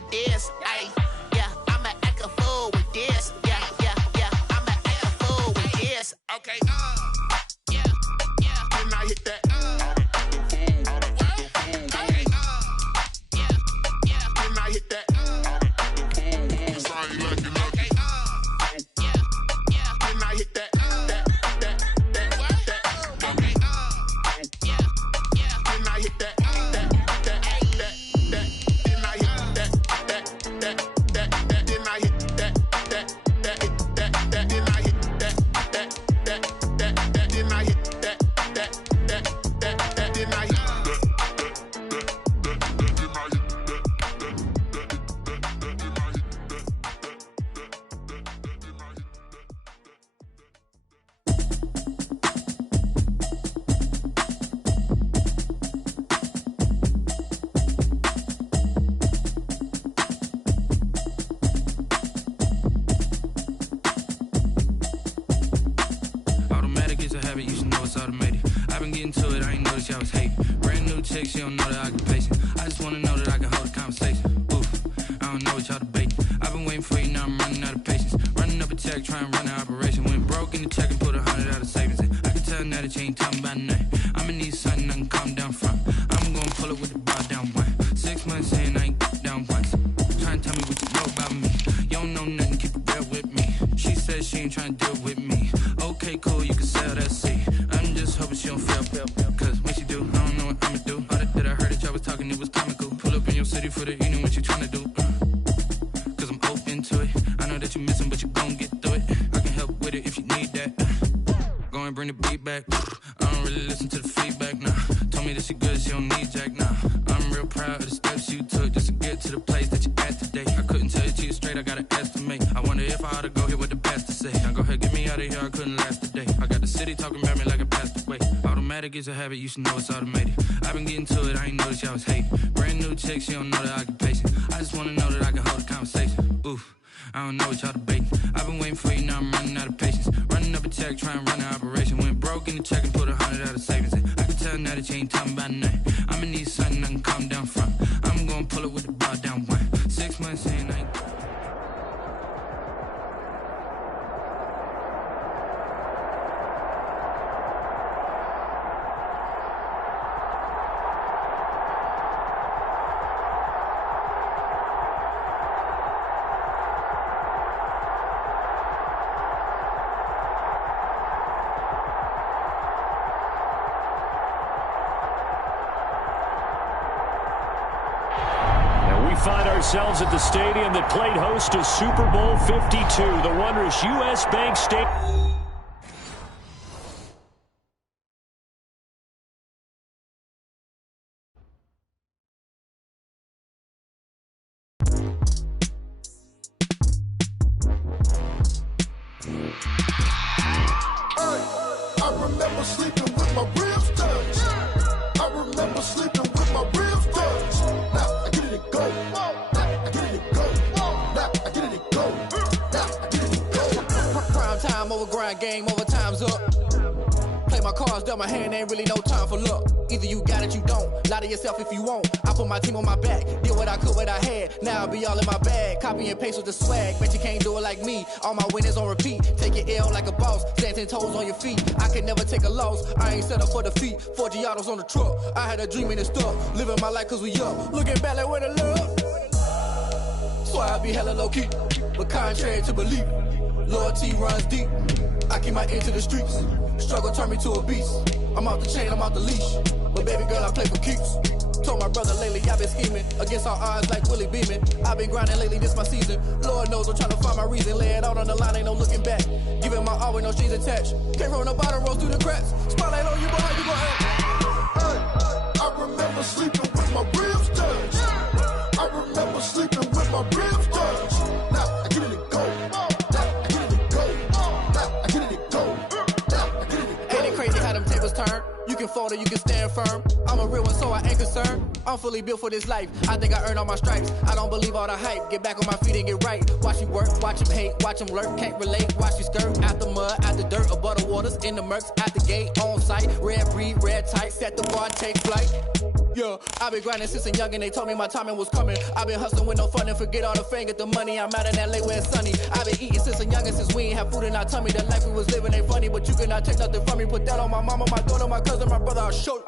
with this. Ay, yeah, I'ma act a fool with this. Yeah, I'ma act a fool with this. Okay, yeah, then I hit that. Okay, yeah, then I hit that. She don't know that I can pace it. I just wanna know that I can hold a conversation. Oof, I don't know what y'all debating. I've been waiting for you, now I'm running out of patience. Running up a check, trying to run an operation. Went broke in the check and put 100 out of savings in. I can tell now that you ain't talking about nothing. I'ma need something I can calm down from. I'm gonna pull it with the bar down one. 6 months in, I ain't down once. Trying to tell me what you know about me. You don't know nothing, keep it real with me. She said she ain't trying to deal with me. Okay, cool, you can sell that seed. I'm just hoping she don't feel. Cause when she do, I don't know what I'ma do. Talking, it was comical. Pull up in your city for the evening, what you tryna do? Cause I'm open to it. I know that you missing, but you gon' get through it. I can help with it if you need that. Go and bring the beat back. I don't really listen to the feedback, nah. Told me that she good, she don't need jack, nah. I'm real proud of the steps you took just to get to the place that you at today. I couldn't tell you to you straight, I gotta estimate. I wonder if I ought to go here with the pastor say. Now go ahead, get me out of here, I couldn't last today. I got the city talking about me like a passed away. Automatic is a habit, you should know it's automated. I've been getting to it, I ain't noticed y'all was hating. Brand new chick, she don't know that I can pace it. I just wanna know that I can hold a conversation. Oof, I don't know what y'all debating. I've been waiting for you, now I'm running out of patience. Running up a check, trying to run an operation. Went broke in the check and put 100 out of savings in. I can tell now that you ain't talking about nothing. I'ma need something I can calm down from. I'm gonna pull it with the bar down one. 6 months in, I ain't... Find ourselves at the stadium that played host to Super Bowl 52, the wondrous U.S. Bank Stadium. I remember sleeping with my ribs touched. I remember sleeping with my ribs touched. Now I get it to go. Time over grind, game over, time's up. Play my cards, dealt my hand, ain't really no time for luck. Either you got it, you don't. Lie to yourself if you won't. I put my team on my back, did what I could, what I had. Now I'll be all in my bag, copy and paste with the swag. Bet you can't do it like me. All my winners on repeat. Take your L like a boss, stand 10 toes on your feet. I can never take a loss, I ain't set up for defeat. 4 Giottos on the truck, I had a dream and it stuck. Living my life cause we up, looking back like where the love. So I be hella low key, but contrary to belief. Loyalty runs deep. I keep my ear to the streets. Struggle turned me to a beast. I'm out the chain, I'm out the leash. But baby girl, I play for keeps. Told my brother lately, I've been scheming against all odds like Willie Beeman. I've been grinding lately, this my season. Lord knows I'm trying to find my reason. Lay it out on the line, ain't no looking back. Giving my all with no strings attached. Came from the bottom, rose through the cracks. Spotlight on you, but how you gon' act? I remember sleeping with my ribs touched. I remember sleeping with my ribs touched. Now I get it to go. Ain't it crazy how them tables turn? You can fold or you can stand firm. I'm a real one, so I ain't concerned. I'm fully built for this life. I think I earned all my stripes. I don't believe all the hype. Get back on my feet and get right. Watch you work, watch him hate, watch him lurk. Can't relate, watch you skirt. Out the mud, out the dirt, above the waters, in the murks, out the gate, on site. Red breed, red tight, set the bar, take flight. Yeah, I've been grinding since a young and they told me my timing was coming. I've been hustling with no fun and forget all the fame, get the money. I'm out in LA where it's sunny. I've been eating since a young and since we ain't have food in our tummy. The life we was living ain't funny, but you cannot take nothing from me. Put that on my mama, my daughter, my cousin, my brother, I'll show you.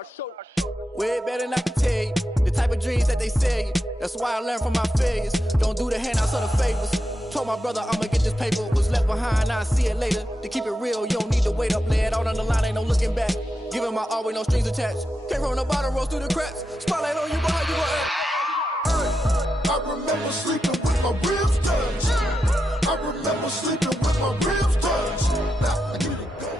Way better than I can tell you. The type of dreams that they sell you. That's why I learned from my failures. Don't do the handouts or the favors. Told my brother I'ma get this paper. Was left behind, I'll see it later. To keep it real, you don't need to wait up. Lay it out on the line, ain't no looking back. Giving my all with no strings attached. Came from the bottom, rose through the cracks. Spotlight on you, but how you gon' act? I remember sleeping with my ribs touched. I remember sleeping with my ribs touched. Now I need to go.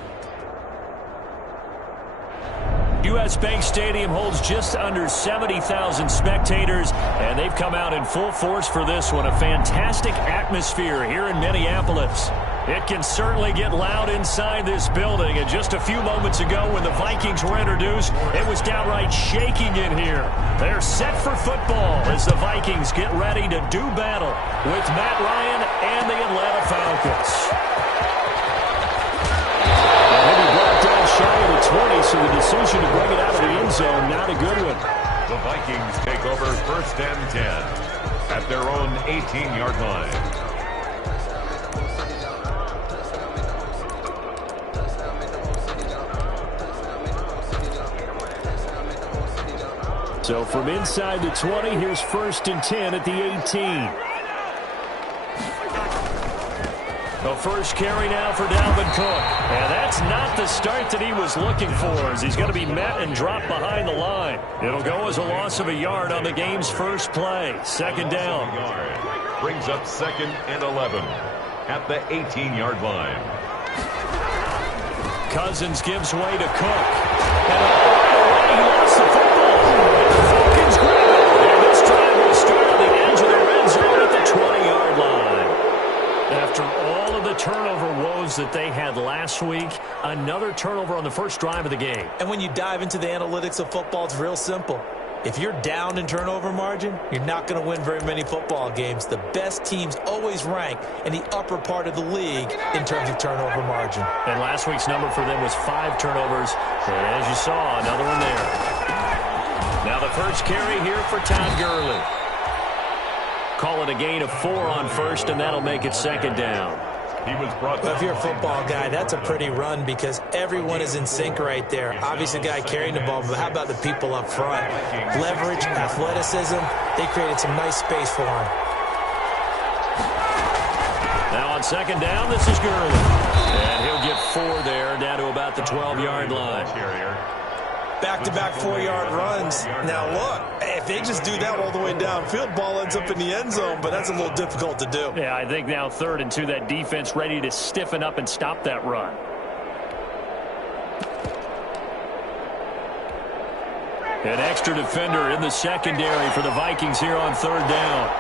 U.S. Bank Stadium holds just under 70,000 spectators, and they've come out in full force for this one. A fantastic atmosphere here in Minneapolis. It can certainly get loud inside this building, and just a few moments ago when the Vikings were introduced, it was downright shaking in here. They're set for football as the Vikings get ready to do battle with Matt Ryan and the Atlanta Falcons. He'll be brought down shy of the 20, so the decision to bring it out of the end zone, not a good one. The Vikings take over 1st and 10 at their own 18-yard line. So from inside the 20, here's 1st and 10 at the 18. The first carry now for Dalvin Cook. And that's not the start that he was looking for, as he's going to be met and dropped behind the line. It'll go as a loss of a yard on the game's first play. 2nd down. Brings up 2nd and 11 at the 18-yard line. Cousins gives way to Cook. And right away, he lost the football. The Falcons grab it. And this drive will start on the edge of the red zone at the 20-yard line. After all of the turnover woes that they had last week, another turnover on the first drive of the game. And when you dive into the analytics of football, it's real simple. If you're down in turnover margin, you're not going to win very many football games. The best teams always rank in the upper part of the league in terms of turnover margin. And last week's number for them was 5 turnovers. And as you saw, another one there. Now the first carry here for Todd Gurley. Call it a gain of 4 on first, and that'll make it 2nd down. He was brought Well, down. if you're a football guy, that's a pretty run because everyone is in sync right there. Obviously, the guy carrying the ball, but how about the people up front? Leverage, athleticism, they created some nice space for him. Now on 2nd down, this is Gurley. And he'll get 4 there, down to about the 12-yard line. Back-to-back 4-yard runs. Now, look, if they just do that all the way downfield, ball ends up in the end zone, but that's a little difficult to do. Yeah, I think now 3rd and 2, that defense ready to stiffen up and stop that run. An extra defender in the secondary for the Vikings here on 3rd down.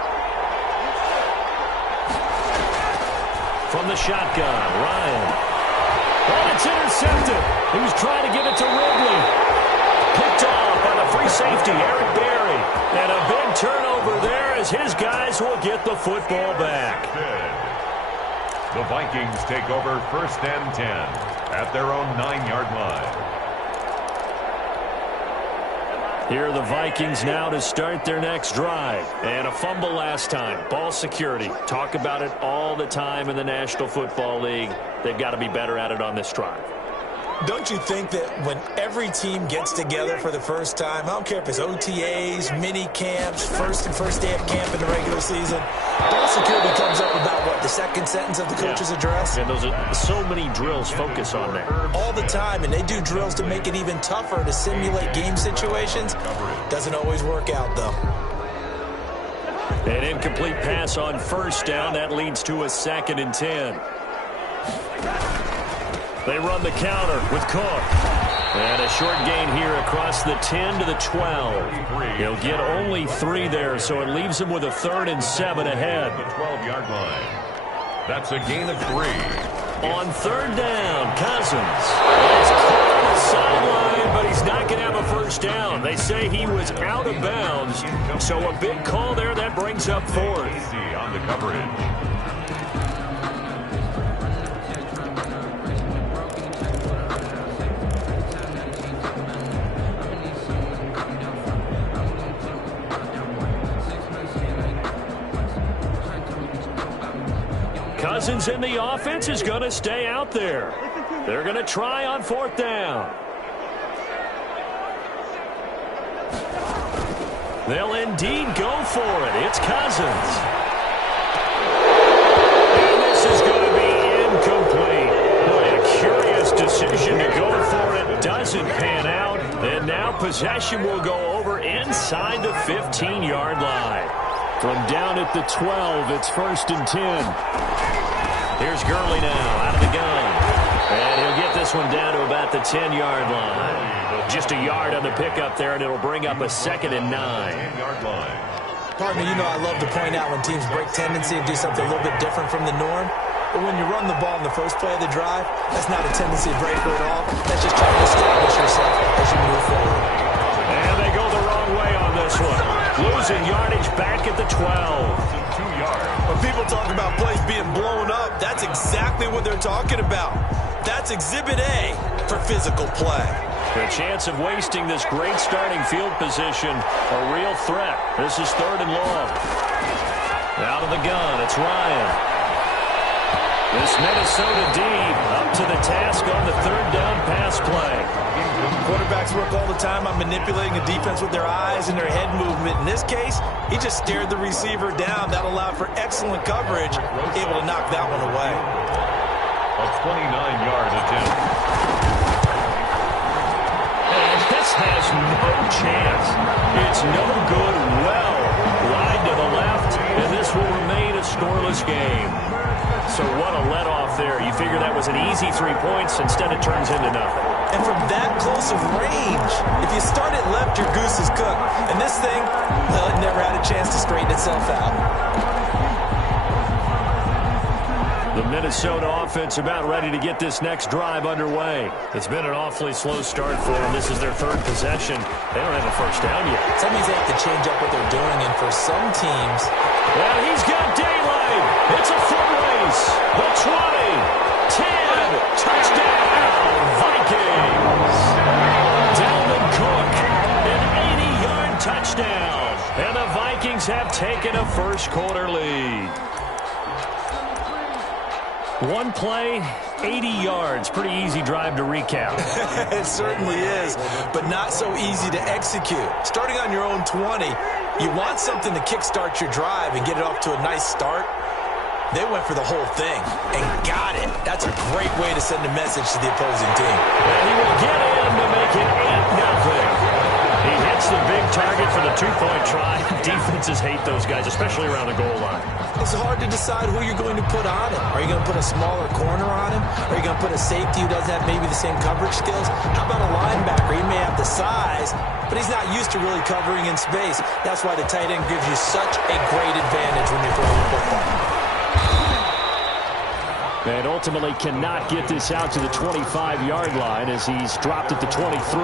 From the shotgun, Ryan. And it's intercepted. He was trying to give it to Ridley. Picked off by the free safety, Eric Berry. And a big turnover there as his guys will get the football back. The Vikings take over 1st and 10 at their own 9-yard line. Here are the Vikings now to start their next drive. And a fumble last time. Ball security. Talk about it all the time in the National Football League. They've got to be better at it on this drive. Don't you think that when every team gets together for the first time, I don't care if it's OTAs, mini camps, first day of camp in the regular season, ball security comes up about, what, the 2nd sentence of the coach's address? And those are so many drills focus on that. All the time, and they do drills to make it even tougher to simulate game situations. Doesn't always work out, though. An incomplete pass on 1st down. That leads to a 2nd and 10. They run the counter with Cook. And a short gain here across the 10 to the 12. He'll get only 3 there, so it leaves him with a 3rd and 7 ahead. The 12-yard line. That's a gain of 3. On 3rd down, Cousins. It's caught on the sideline, but he's not going to have have a first down. They say he was out of bounds. So a big call there that brings up fourth. Easy on the coverage. Cousins in the offense is going to stay out there. They're going to try on fourth down. They'll indeed go for it. It's Cousins. And this is going to be incomplete. Boy, a curious decision to go for it. Doesn't pan out. And now possession will go over inside the 15-yard line. From down at the 12, it's 1st and 10. Here's Gurley now out of the gun. And he'll get this one down to about the 10-yard line. Just a yard on the pickup there, and it'll bring up a 2nd and 9. 10-yard line. Partner, you know I love to point out when teams break tendency and do something a little bit different from the norm. But when you run the ball in the first play of the drive, that's not a tendency breaker at all. That's just trying to establish yourself as you move forward. And they go the wrong way on this one. Losing yardage back at the 12. 2 yards. When people talk about plays being blown up, that's exactly what they're talking about. That's Exhibit A for physical play. The chance of wasting this great starting field position, a real threat. This is 3rd and long. Out of the gun, it's Ryan. This Minnesota D up to the task on the 3rd down pass play. Quarterbacks work all the time on manipulating a defense with their eyes and their head movement. In this case, he just stared the receiver down. That allowed for excellent coverage, able to knock that one away. A 29-yard attempt. And this has no chance. It's no good. Well, wide to the left, and this will remain a scoreless game. So what a let-off there. You figure that was an easy 3 points. Instead, it turns into nothing. And from that close of range, if you start it left, your goose is cooked. And this thing, well, it never had a chance to straighten itself out. The Minnesota offense about ready to get this next drive underway. It's been an awfully slow start for them. This is their 3rd possession. They don't have a first down yet. So that means they have to change up what they're doing. And for some teams, well, he's got daylight. It's a foot race. The 20, 10, touchdown, Vikings. Dalvin Cook, an 80-yard touchdown. And the Vikings have taken a first-quarter lead. One play, 80 yards. Pretty easy drive to recap. It certainly is, but not so easy to execute. Starting on your own 20, you want something to kickstart your drive and get it off to a nice start. They went for the whole thing and got it. That's a great way to send a message to the opposing team. And he will get in to make it 8-0. He hits the big target for the 2-point try. Defenses hate those guys, especially around the goal line. It's hard to decide who you're going to put on him. Are you going to put a smaller corner on him? Are you going to put a safety who doesn't have maybe the same coverage skills? How about a linebacker? He may have the size, but he's not used to really covering in space. That's why the tight end gives you such a great advantage when you're throwing the football. And ultimately cannot get this out to the 25-yard line as he's dropped at the 23.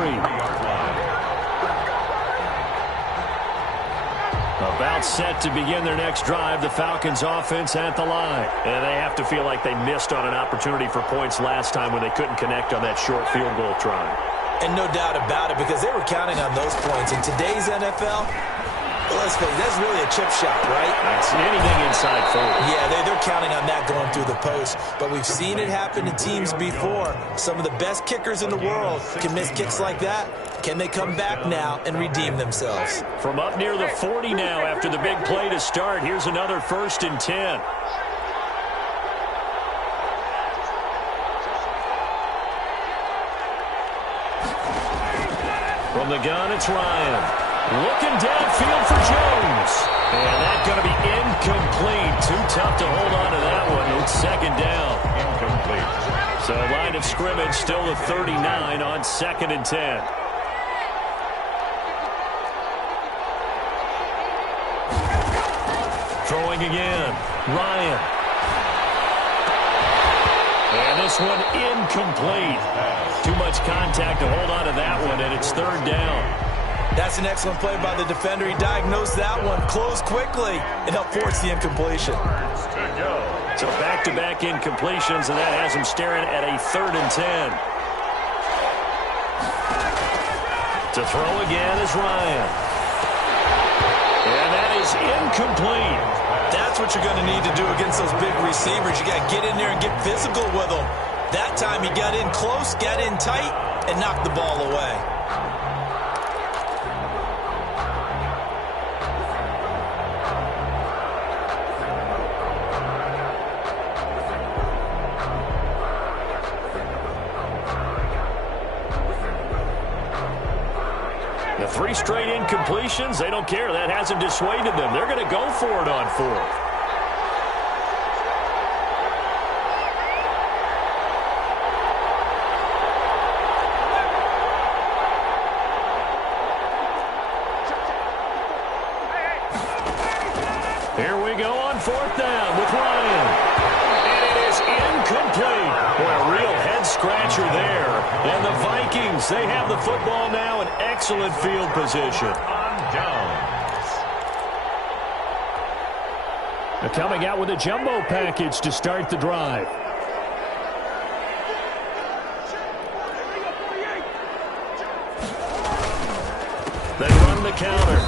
About set to begin their next drive, the Falcons offense at the line. And they have to feel like they missed on an opportunity for points last time when they couldn't connect on that short field goal try. And no doubt about it, because they were counting on those points. In today's NFL, let's face it, that's really a chip shot, right? That's anything inside 40. Yeah, they're counting on that going through the post. But we've seen it happen to teams before. Some of the best kickers in the world can miss kicks like that. Can they come back now and redeem themselves? From up near the 40 now after the big play to start, here's another 1st and 10. From the gun, it's Ryan. Looking downfield for Jones. And that's going to be incomplete. Too tough to hold on to that one. It's 2nd down. Incomplete. So line of scrimmage still the 39 on 2nd and 10. Throwing again. Ryan. And this one incomplete. Too much contact to hold on to that one, and it's third down. That's an excellent play by the defender. He diagnosed that one, closed quickly, and helped force the incompletion. So back-to-back incompletions, and that has him staring at a 3rd and 10. To throw again is Ryan. And that is incomplete. That's what you're going to need to do against those big receivers. You got to get in there and get physical with them. That time he got in close, got in tight, and knocked the ball away. The 3 straight incompletions, they don't care. That hasn't dissuaded them. They're going to go for it on 4th. Here we go on 4th down with Ryan. And it is incomplete. Boy, a real head-scratcher there. And the Vikings, they have the football now in excellent field position. On downs. They're coming out with a jumbo package to start the drive. They run the counter.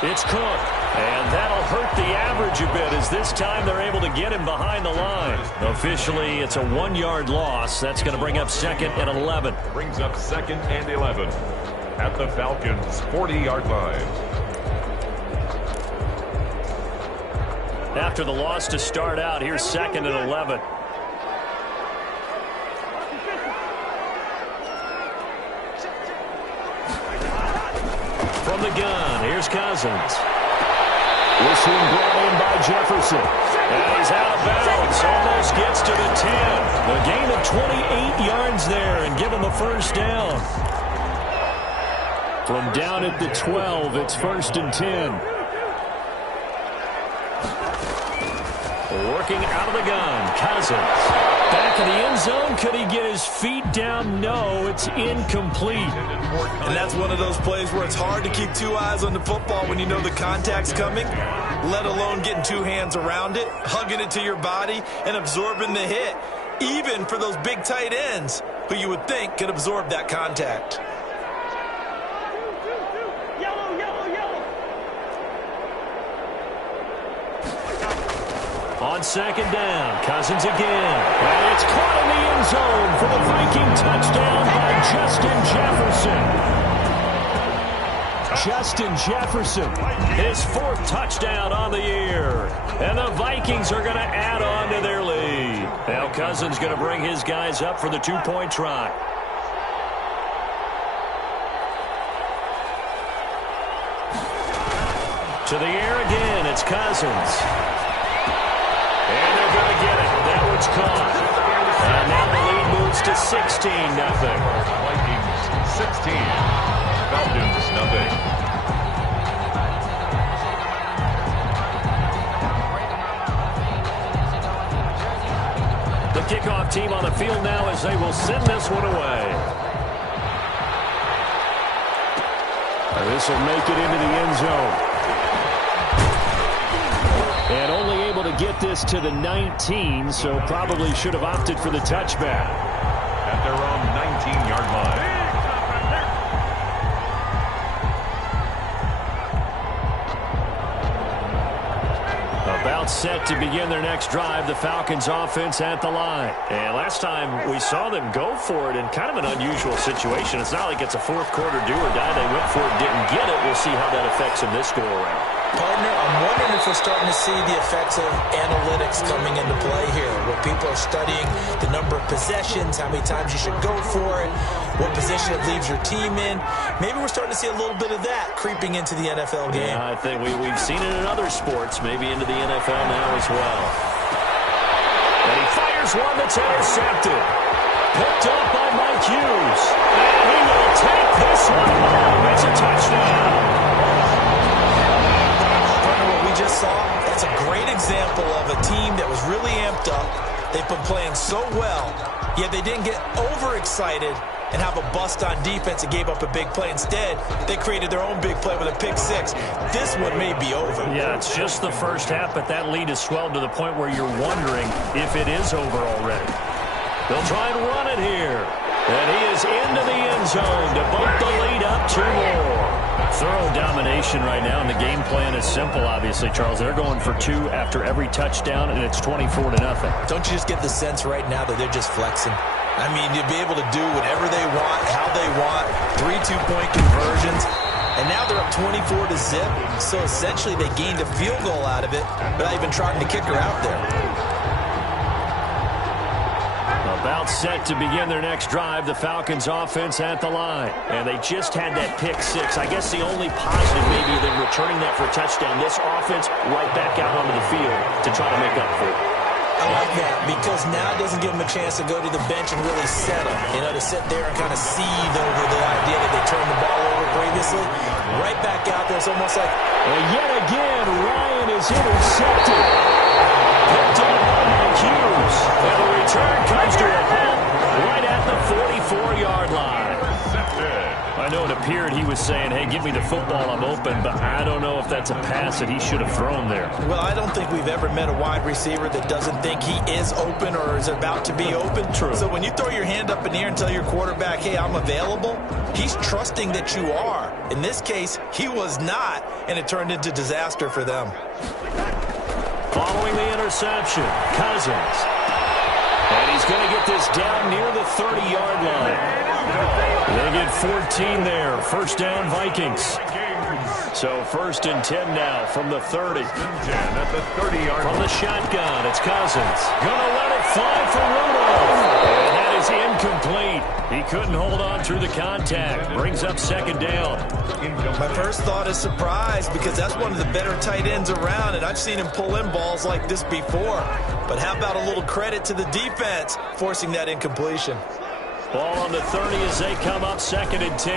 It's Cook. And that'll hurt the average a bit as this time they're able to get him behind the line. Officially, it's a 1-yard loss. That's going to bring up 2nd and 11. Brings up 2nd and 11 at the Falcons' 40-yard line. After the loss to start out, here's 2nd and 11. From the gun, here's Cousins. This one brought in by Jefferson. And he's out of bounds. Almost gets to the 10. A gain of 28 yards there and give him the first down. From down at the 12, it's 1st and 10. Working out of the gun, Cousins. Back of the end zone. Could he get his feet down? No, it's incomplete. And that's one of those plays where it's hard to keep 2 eyes on the football when you know the contact's coming, let alone getting 2 hands around it, hugging it to your body, and absorbing the hit, even for those big tight ends who you would think could absorb that contact. On 2nd down, Cousins again. And it's caught in the end zone for the Viking touchdown by Justin Jefferson. Justin Jefferson, his 4th touchdown on the year. And the Vikings are going to add on to their lead. Now Cousins going to bring his guys up for the 2-point try. To the air again, it's Cousins. And they're going to get it. That one's caught. And now the lead moves to 16-0. Vikings 16, Falcons nothing. The kickoff team on the field now as they will send this one away. This will make it into the end zone. And only able to get this to the 19, so probably should have opted for the touchback. At their own 19-yard line. About set to begin their next drive, the Falcons offense at the line. And last time we saw them go for it in kind of an unusual situation. It's not like it's a 4th quarter do or die. They went for it, didn't get it. We'll see how that affects them this go-around. Partner, I'm wondering if we're starting to see the effects of analytics coming into play here, where people are studying the number of possessions, how many times you should go for it, what position it leaves your team in. Maybe we're starting to see a little bit of that creeping into the NFL game. Yeah, I think we've seen it in other sports, maybe into the NFL now as well. And he fires one that's intercepted. Picked up by Mike Hughes. And he will take this one home. It's a touchdown. Just saw, that's a great example of a team that was really amped up. They've been playing so well, yet they didn't get overexcited and have a bust on defense and gave up a big play. Instead, they created their own big play with a pick six. This one may be over. Yeah, it's just the first half, but that lead has swelled to the point where you're wondering if it is over already. They'll try and run it here. And he is into the end zone to bump the lead up 2 more. Thorough domination right now, and the game plan is simple, obviously, Charles. They're going for 2 after every touchdown, and it's 24-0. Don't you just get the sense right now that they're just flexing? I mean, you'll be able to do whatever they want, how they want, 3 two-point conversions. And now they're up 24-0. So essentially they gained a field goal out of it without even trying to kick her out there. About set to begin their next drive, the Falcons offense at the line. And they just had that pick six. I guess the only positive maybe than returning that for a touchdown. This offense right back out onto the field to try to make up for it. I like that because now it doesn't give them a chance to go to the bench and really settle. You know, to sit there and kind of seethe over the idea that they turned the ball over previously. Right back out there, it's almost like... And yet again, Ryan is intercepted. Picked up by Mike Hughes. And the return comes to a halt right at the 44-yard line. I know it appeared he was saying, hey, give me the football, I'm open, but I don't know if that's a pass that he should have thrown there. Well, I don't think we've ever met a wide receiver that doesn't think he is open or is about to be open. True. So when you throw your hand up in the air and tell your quarterback, hey, I'm available, he's trusting that you are. In this case, he was not, and it turned into disaster for them. Following the interception, Cousins. And he's going to get this down near the 30-yard line. They get 14 there. First down, Vikings. So 1st and 10 now from the 30. 10 at the 30-yard line. From the shotgun, it's Cousins. Gonna let it fly for Rudolph. And that is incomplete. He couldn't hold on through the contact. Brings up 2nd down. My first thought is surprise because that's one of the better tight ends around, and I've seen him pull in balls like this before. But how about a little credit to the defense forcing that incompletion? Ball on the 30 as they come up 2nd and 10.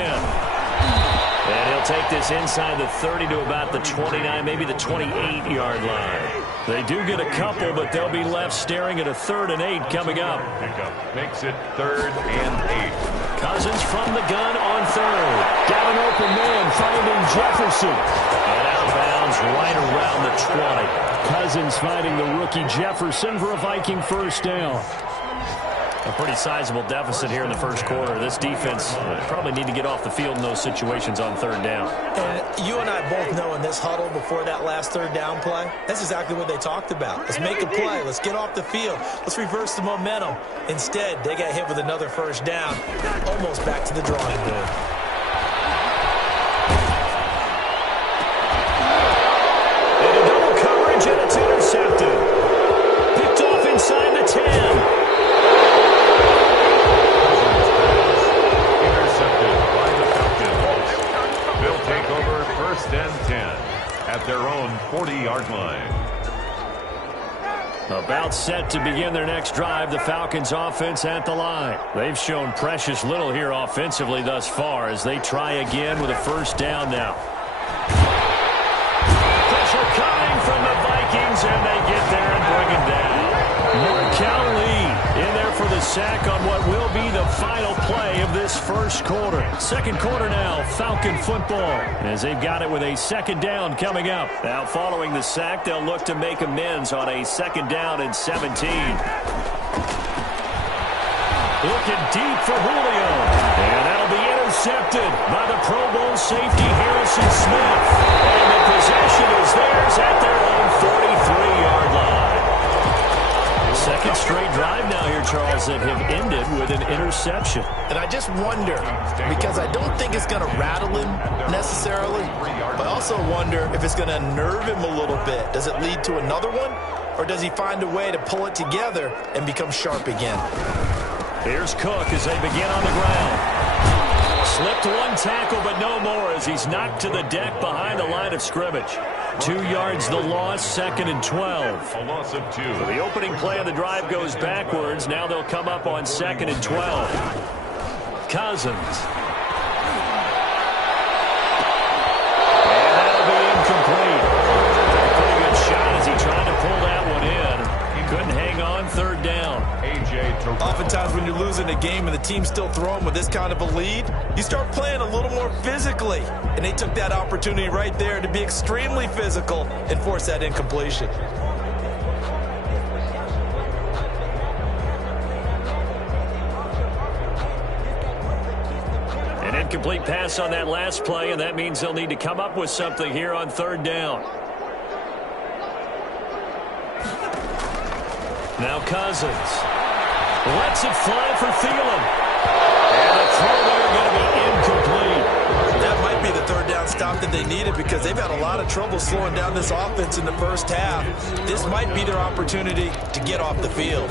And he'll take this inside the 30 to about the 29, maybe the 28-yard line. They do get a couple, but they'll be left staring at a 3rd and 8 coming up. Pickup makes it 3rd and 8. Cousins from the gun on 3rd. Got an open man finding Jefferson. And out of bounds right around the 20. Cousins finding the rookie Jefferson for a Viking 1st down. A pretty sizable deficit here in the 1st quarter. This defense probably need to get off the field in those situations on 3rd down. And you and I both know in this huddle before that last 3rd down play, that's exactly what they talked about. Let's make a play. Let's get off the field. Let's reverse the momentum. Instead, they got hit with another 1st down, almost back to the drawing board. Into double coverage, and it's intercepted. Picked off inside the 10. Take over 1st and 10 at their own 40-yard line. About set to begin their next drive, the Falcons offense at the line. They've shown precious little here offensively thus far as they try again with a 1st down now. Pressure coming from the Vikings, and they get there and bring it down. Markel Lee in there for the sack on what will be the final play of this 1st quarter. 2nd quarter now, Falcon football, as they've got it with a 2nd down coming up. Now following the sack, they'll look to make amends on a 2nd down and 17. Looking deep for Julio. And that'll be intercepted by the Pro Bowl safety Harrison Smith. And the possession is theirs at their own 43-yard line. 2nd straight drive now here, Charles, that have ended with an interception. And I just wonder, because I don't think it's going to rattle him necessarily, but I also wonder if it's going to nerve him a little bit. Does it lead to another one, or does he find a way to pull it together and become sharp again? Here's Cook as they begin on the ground. Slipped one tackle, but no more as he's knocked to the deck behind the line of scrimmage. 2 yards the loss, 2nd and 12. A loss of 2. So the opening play of the drive goes backwards. Now they'll come up on 2nd and 12. Cousins. And that'll be incomplete. Pretty good shot as he tried to pull that one in. He couldn't hang on 3rd down. A.J. Oftentimes when you're losing in a game and the team's still throwing with this kind of a lead, you start playing a little more physically. And they took that opportunity right there to be extremely physical and force that incompletion. An incomplete pass on that last play, and that means they'll need to come up with something here on third down. Now Cousins lets it fly for Thielen. And the throw there going to be incomplete. That might be the third down stop that they needed because they've had a lot of trouble slowing down this offense in the first half. This might be their opportunity to get off the field.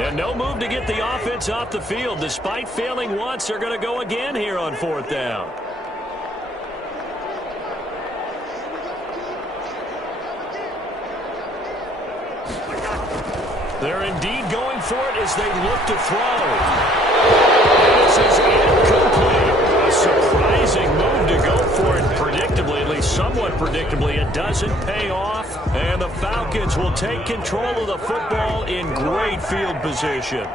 And no move to get the offense off the field. Despite failing once, they're going to go again here on fourth down. They're indeed going for it as they look to throw. This is incomplete. A surprising move to go for it predictably, at least somewhat predictably. It doesn't pay off, and the Falcons will take control of the football in great field position.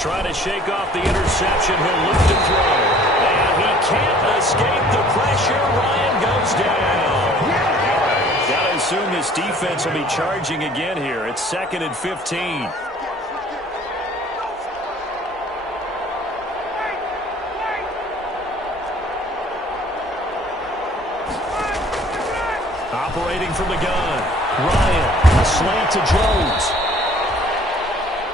Trying to shake off the interception. He'll look to throw. And he can't escape the pressure. Ryan goes down. Got to assume this defense will be charging again here. It's 2nd and 15. Operating from the gun. Ryan, a slant to Jones.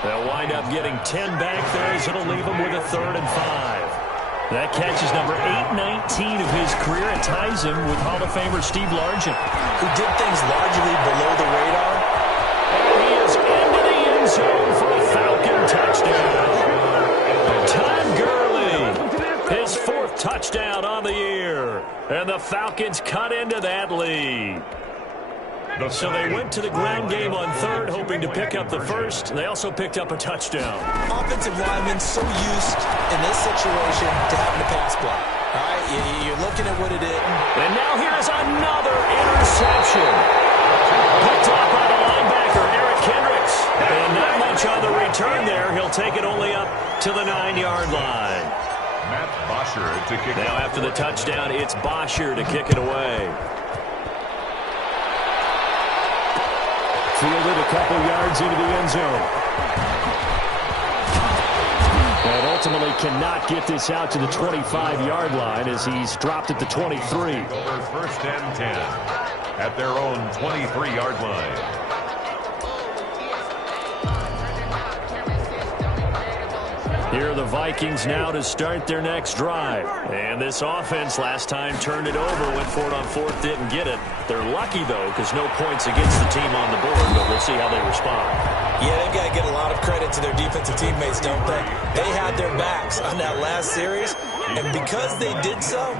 They'll wind up getting 10 back there as it'll leave them with a 3rd and 5. That catch is number 819 of his career. It ties him with Hall of Famer Steve Largent, who did things largely below the radar. And he is into the end zone for a Falcon touchdown. Todd Gurley, his 4th touchdown on the year. And the Falcons cut into that lead. So they went to the ground game on 3rd, hoping to pick up the 1st. They also picked up a touchdown. Offensive linemen so used in this situation to having a pass block. All right, you're looking at what it is. And now here's another interception. Picked off by the linebacker, Eric Kendricks. And not much on the return there. He'll take it only up to the 9-yard line. Matt Bosher to kick it. Now after the touchdown, it's Bosher to kick it away. Fielded a couple yards into the end zone. And ultimately cannot get this out to the 25-yard line as he's dropped at the 23. Over 1st and 10 at their own 23-yard line. Here are the Vikings now to start their next drive. And this offense last time turned it over, went for it on 4th, didn't get it. They're lucky, though, because no points against the team on the board, but we'll see how they respond. Yeah, they've got to get a lot of credit to their defensive teammates, don't they? They had their backs on that last series, and because they did so,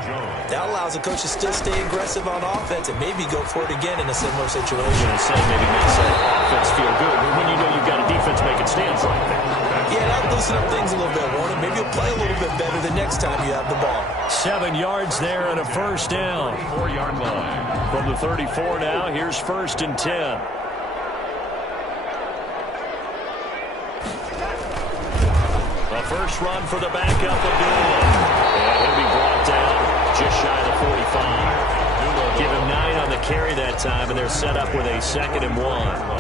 that allows the coach to still stay aggressive on offense and maybe go for it again in a similar situation. And say maybe makes the offense feel good, but when you know you've got a defense making stands like that. Yeah, that loosen up things a little bit, won't it? Maybe you'll play a little bit better the next time you have the ball. 7 yards there and a 1st down. 4-yard line. From the 34 now, here's 1st and 10. A first run for the backup of Newland. And he'll be brought down just shy of the 45. Give him 9 on the carry that time, and they're set up with a 2nd and 1.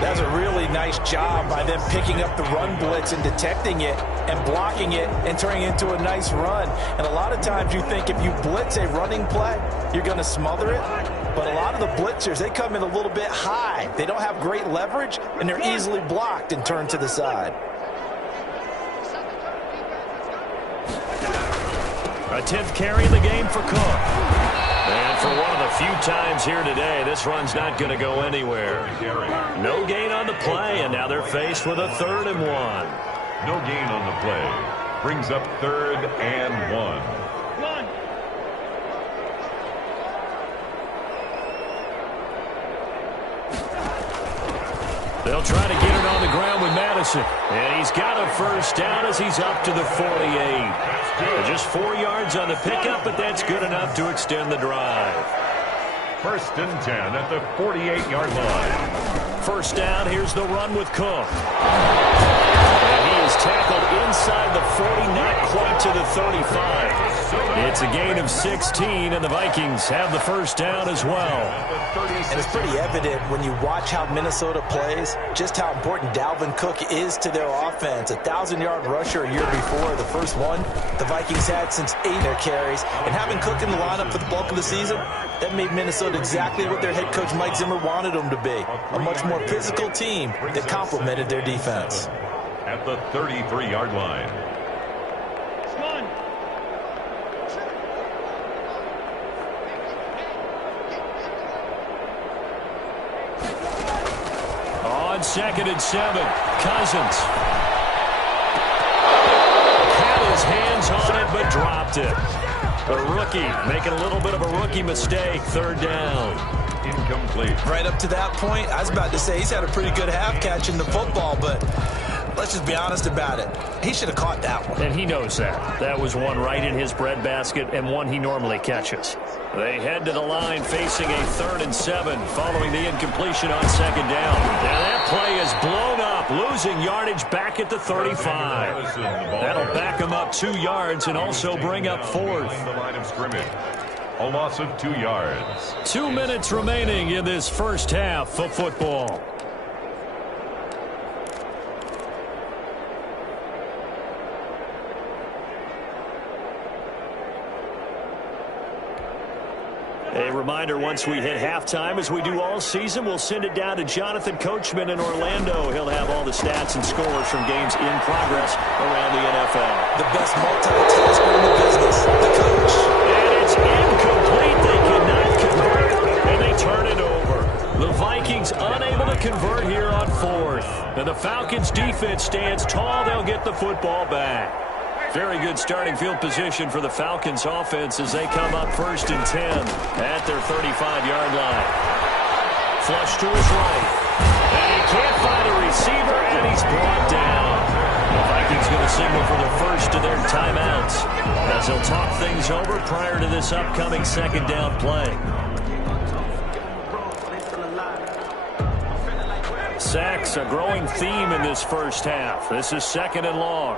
That's a really nice job by them picking up the run blitz and detecting it and blocking it and turning it into a nice run. And a lot of times you think if you blitz a running play, you're going to smother it. But a lot of the blitzers, they come in a little bit high. They don't have great leverage, and they're easily blocked and turned to the side. A 10th carry in the game for Cook. And for one of the few times here today, this run's not going to go anywhere. No gain on the play, and now they're faced with a 3rd and 1. No gain on the play. Brings up 3rd and 1. They'll try to get it on the ground with Madison. And he's got a first down as he's up to the 48. Just 4 yards on the pickup, but that's good enough to extend the drive. 1st and 10 at the 48-yard line. First down, here's the run with Cook. And he is tackled inside the 40, not quite to the 35. It's a gain of 16, and the Vikings have the first down as well. And it's pretty evident when you watch how Minnesota plays, just how important Dalvin Cook is to their offense. A 1,000-yard rusher a year before, the first one the Vikings had since 8 of their carries. And having Cook in the lineup for the bulk of the season, that made Minnesota exactly what their head coach Mike Zimmer wanted them to be. A much more physical team that complemented their defense. At the 33-yard line. On 2nd and 7, Cousins. Had his hands on it, but dropped it. A rookie making a little bit of a rookie mistake. 3rd down. Incomplete. Right up to that point, I was about to say he's had a pretty good half catching the football, but let's just be honest about it. He should have caught that one. And he knows that. That was one right in his breadbasket and one he normally catches. They head to the line facing a 3rd and 7 following the incompletion on 2nd down. And that play is blown up, losing yardage back at the 35. That'll back him up 2 yards and also bring up 4th. The line of scrimmage. A loss of 2 yards. 2 minutes remaining in this first half of football. A reminder, once we hit halftime, as we do all season, we'll send it down to Jonathan Coachman in Orlando. He'll have all the stats and scores from games in progress around the NFL. The best multitasker in the business, the coach. And it's incomplete. They cannot convert, and they turn it over. The Vikings unable to convert here on 4th. And the Falcons' defense stands tall. They'll get the football back. Very good starting field position for the Falcons offense as they come up 1st and 10 at their 35-yard line. Flush to his right. And he can't find a receiver, and he's brought down. The Vikings going to signal for the first of their timeouts as they'll talk things over prior to this upcoming 2nd down play. Sacks, a growing theme in this first half. This is 2nd and long.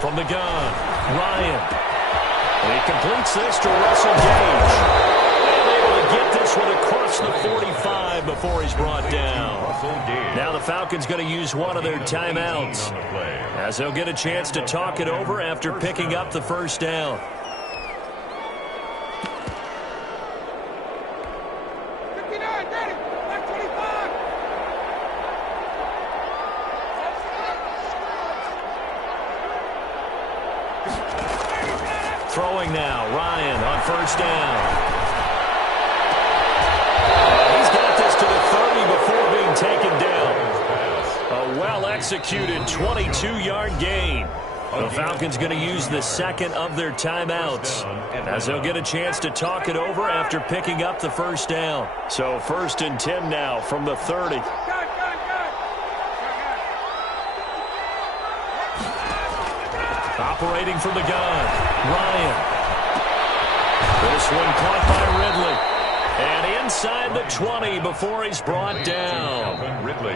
From the gun, Ryan. And he completes this to Russell Gage. And able to get this one across the 45 before he's brought down. Now the Falcons going to use one of their timeouts as they'll get a chance to talk it over after picking up the first down. Throwing now, Ryan on 1st down. He's got this to the 30 before being taken down. A well-executed 22-yard gain. The Falcons going to use the 2nd of their timeouts as they'll get a chance to talk it over after picking up the first down. So 1st and 10 now from the 30. Operating from the gun, Ryan. This one caught by Ridley. And inside the 20 before he's brought down.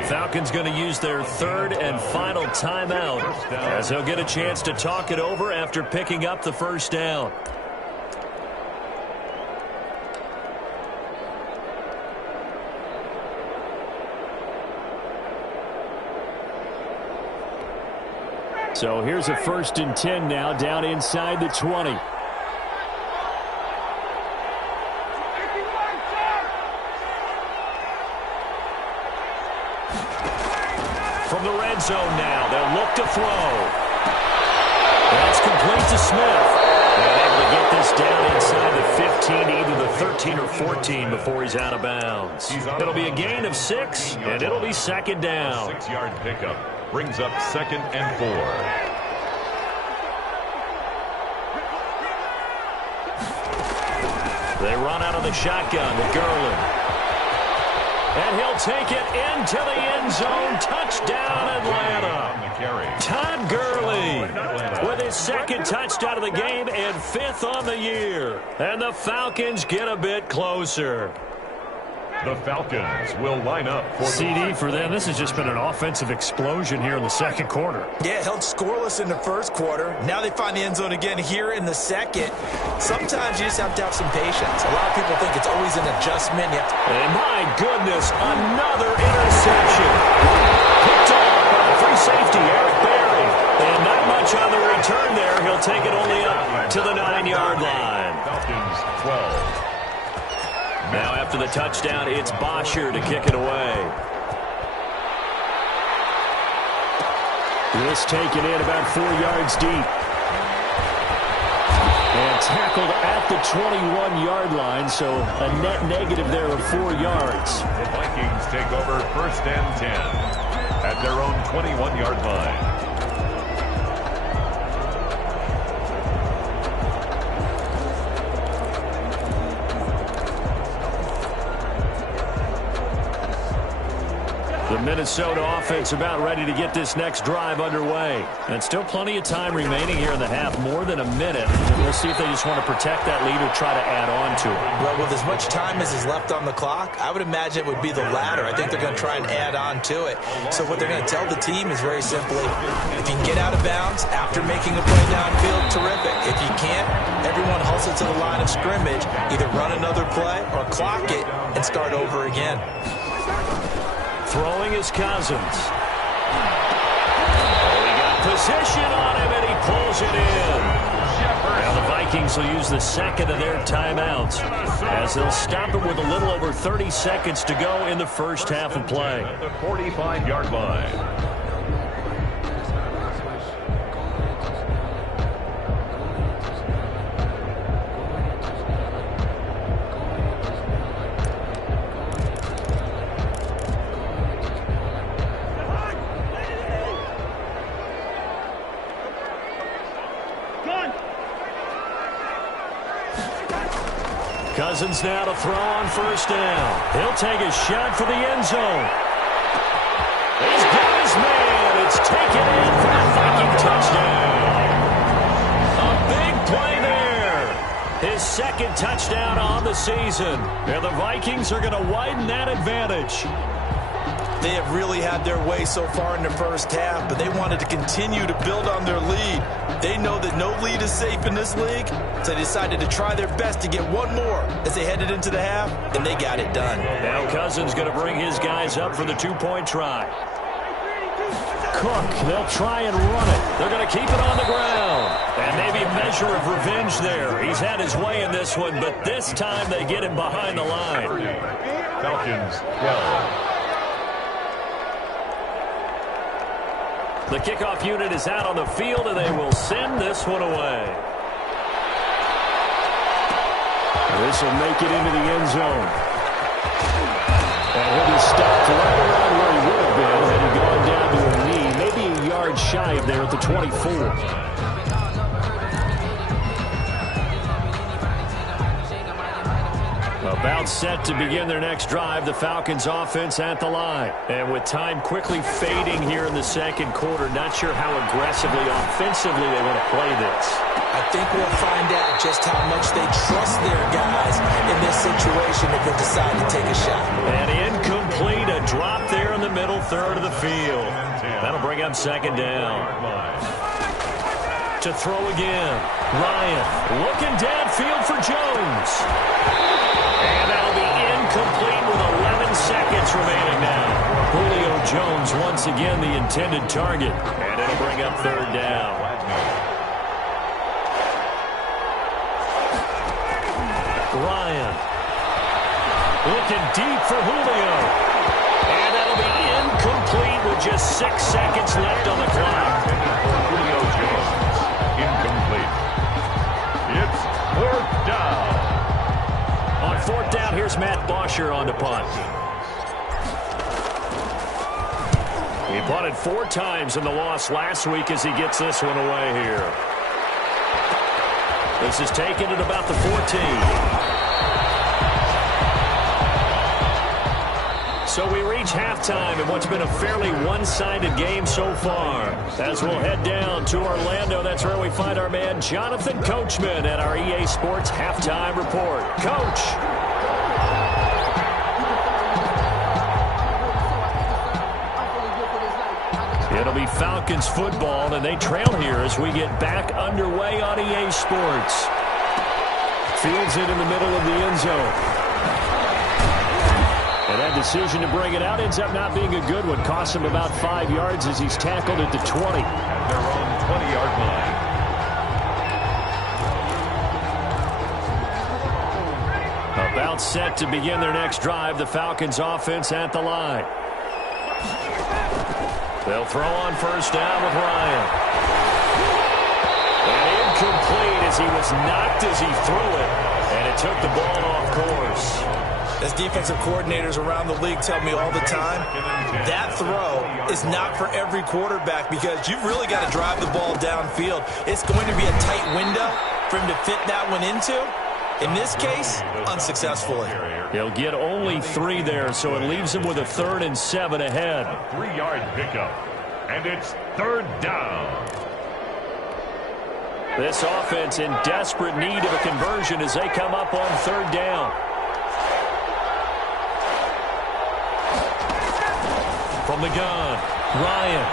Falcons going to use their 3rd and final timeout as they'll get a chance to talk it over after picking up the first down. So here's a 1st and 10 now down inside the 20. From the red zone now, they'll look to throw. That's complete to Smith. And able to get this down inside the 15, either the 13 or 14 before he's out of bounds. It'll be a gain of 6, and it'll be 2nd down. 6-yard pickup brings up 2nd and 4. They run out of the shotgun with Gurley. And he'll take it into the end zone. Touchdown, Atlanta. Todd Gurley with his second touchdown of the game and 5th on the year. And the Falcons get a bit closer. The Falcons will line up for CD for them. This has just been an offensive explosion here in the second quarter. Yeah, held scoreless in the first quarter. Now they find the end zone again here in the second. Sometimes you just have to have some patience. A lot of people think it's always an adjustment. And my goodness, another interception. Picked off by the free safety, Eric Berry. And not much on the return there. He'll take it only up to the 9-yard line. Falcons 12. Now after the touchdown, it's Bosher to kick it away. This taken in about 4 yards deep. And tackled at the 21-yard line, so a net negative there of 4 yards. The Vikings take over 1st and 10 at their own 21-yard line. The Minnesota offense about ready to get this next drive underway. And still plenty of time remaining here in the half, more than a minute. And we'll see if they just want to protect that lead or try to add on to it. Well, with as much time as is left on the clock, I would imagine it would be the latter. I think they're going to try and add on to it. So what they're going to tell the team is very simply, if you can get out of bounds after making a play downfield, terrific. If you can't, everyone hustle to the line of scrimmage, either run another play or clock it and start over again. Throwing is Cousins. Oh, he got position on him, and he pulls it in. Now the Vikings will use the second of their timeouts as they'll stop it with a little over 30 seconds to go in the first half of play. The 45-yard line. Cousins now to throw on first down. He'll take a shot for the end zone. He's got his man. It's taken in for the Viking touchdown. A big play there. His second touchdown on the season. And the Vikings are going to widen that advantage. They have really had their way so far in the first half, but they wanted to continue to build on their lead. They know that no lead is safe in this league, so they decided to try their best to get one more as they headed into the half, and they got it done. Now Cousins going to bring his guys up for the two-point try. Cook, they'll try and run it. They're going to keep it on the ground. And maybe a measure of revenge there. He's had his way in this one, but this time they get him behind the line. Falcons 12. The kickoff unit is out on the field, and they will send this one away. This will make it into the end zone. And he'll be stopped right around where he would have been had he gone down to a knee, maybe a yard shy of there at the 24. About set to begin their next drive, the Falcons offense at the line. And with time quickly fading here in the second quarter, not sure how aggressively, offensively they want to play this. I think we'll find out just how much they trust their guys in this situation if they decide to take a shot. And incomplete, a drop there in the middle third of the field. That'll bring up second down. To throw again, Ryan looking downfield for Jones. And that'll be incomplete with 11 seconds remaining now. Julio Jones once again the intended target. And it'll bring up third down. Ryan looking deep for Julio. And that'll be incomplete with just 6 seconds left on the clock. Julio Jones, incomplete. It's fourth down. On fourth down, here's Matt Bosher on the punt. He punted 4 times in the loss last week as he gets this one away here. This is taken at about the 14. So we reach halftime in what's been a fairly one-sided game so far. As we'll head down to Orlando, that's where we find our man Jonathan Coachman at our EA Sports Halftime Report. Coach. It'll be Falcons football, and they trail here as we get back underway on EA Sports. Fields it in the middle of the end zone. And that decision to bring it out ends up not being a good one. Costs him about 5 yards as he's tackled at the 20. At their own 20-yard line. About set to begin their next drive. The Falcons offense at the line. They'll throw on first down with Ryan. And incomplete as he was knocked as he threw it. And it took the ball off course. As defensive coordinators around the league tell me all the time, that throw is not for every quarterback because you've really got to drive the ball downfield. It's going to be a tight window for him to fit that one into. In this case, unsuccessfully. He'll get only 3 there, so it leaves him with a 3rd and 7 ahead. A 3-yard pickup, and it's 3rd down. This offense in desperate need of a conversion as they come up on 3rd down. From the gun, Ryan.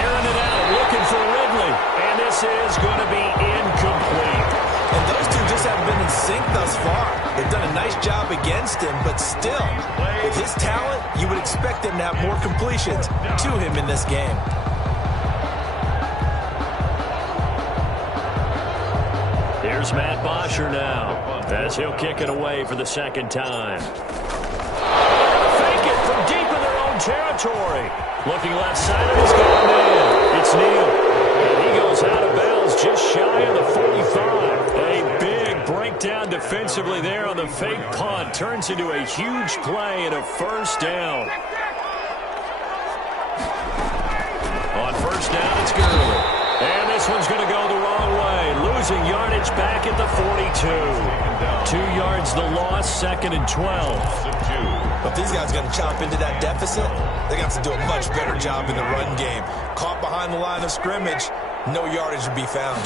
Airing it out, looking for Ridley. And this is going to be incomplete. And those two just haven't been in sync thus far. They've done a nice job against him, but still, with his talent, you would expect him to have more completions to him in this game. Here's Matt Bosher now, as he'll kick it away for the 2nd time. Fake it from deep in their own territory. Looking left side of his goal man. It's Neal. And he goes out of bounds just shy of the 45. A big breakdown defensively there on the fake punt. Turns into a huge play and a 1st down. On 1st down, it's Gurley. And this one's going to go the wrong way. Losing yardage back at the 42. 2 yards the loss, 2nd and 12. But these guys got to chop into that deficit. They got to do a much better job in the run game. Caught behind the line of scrimmage, no yardage would be found.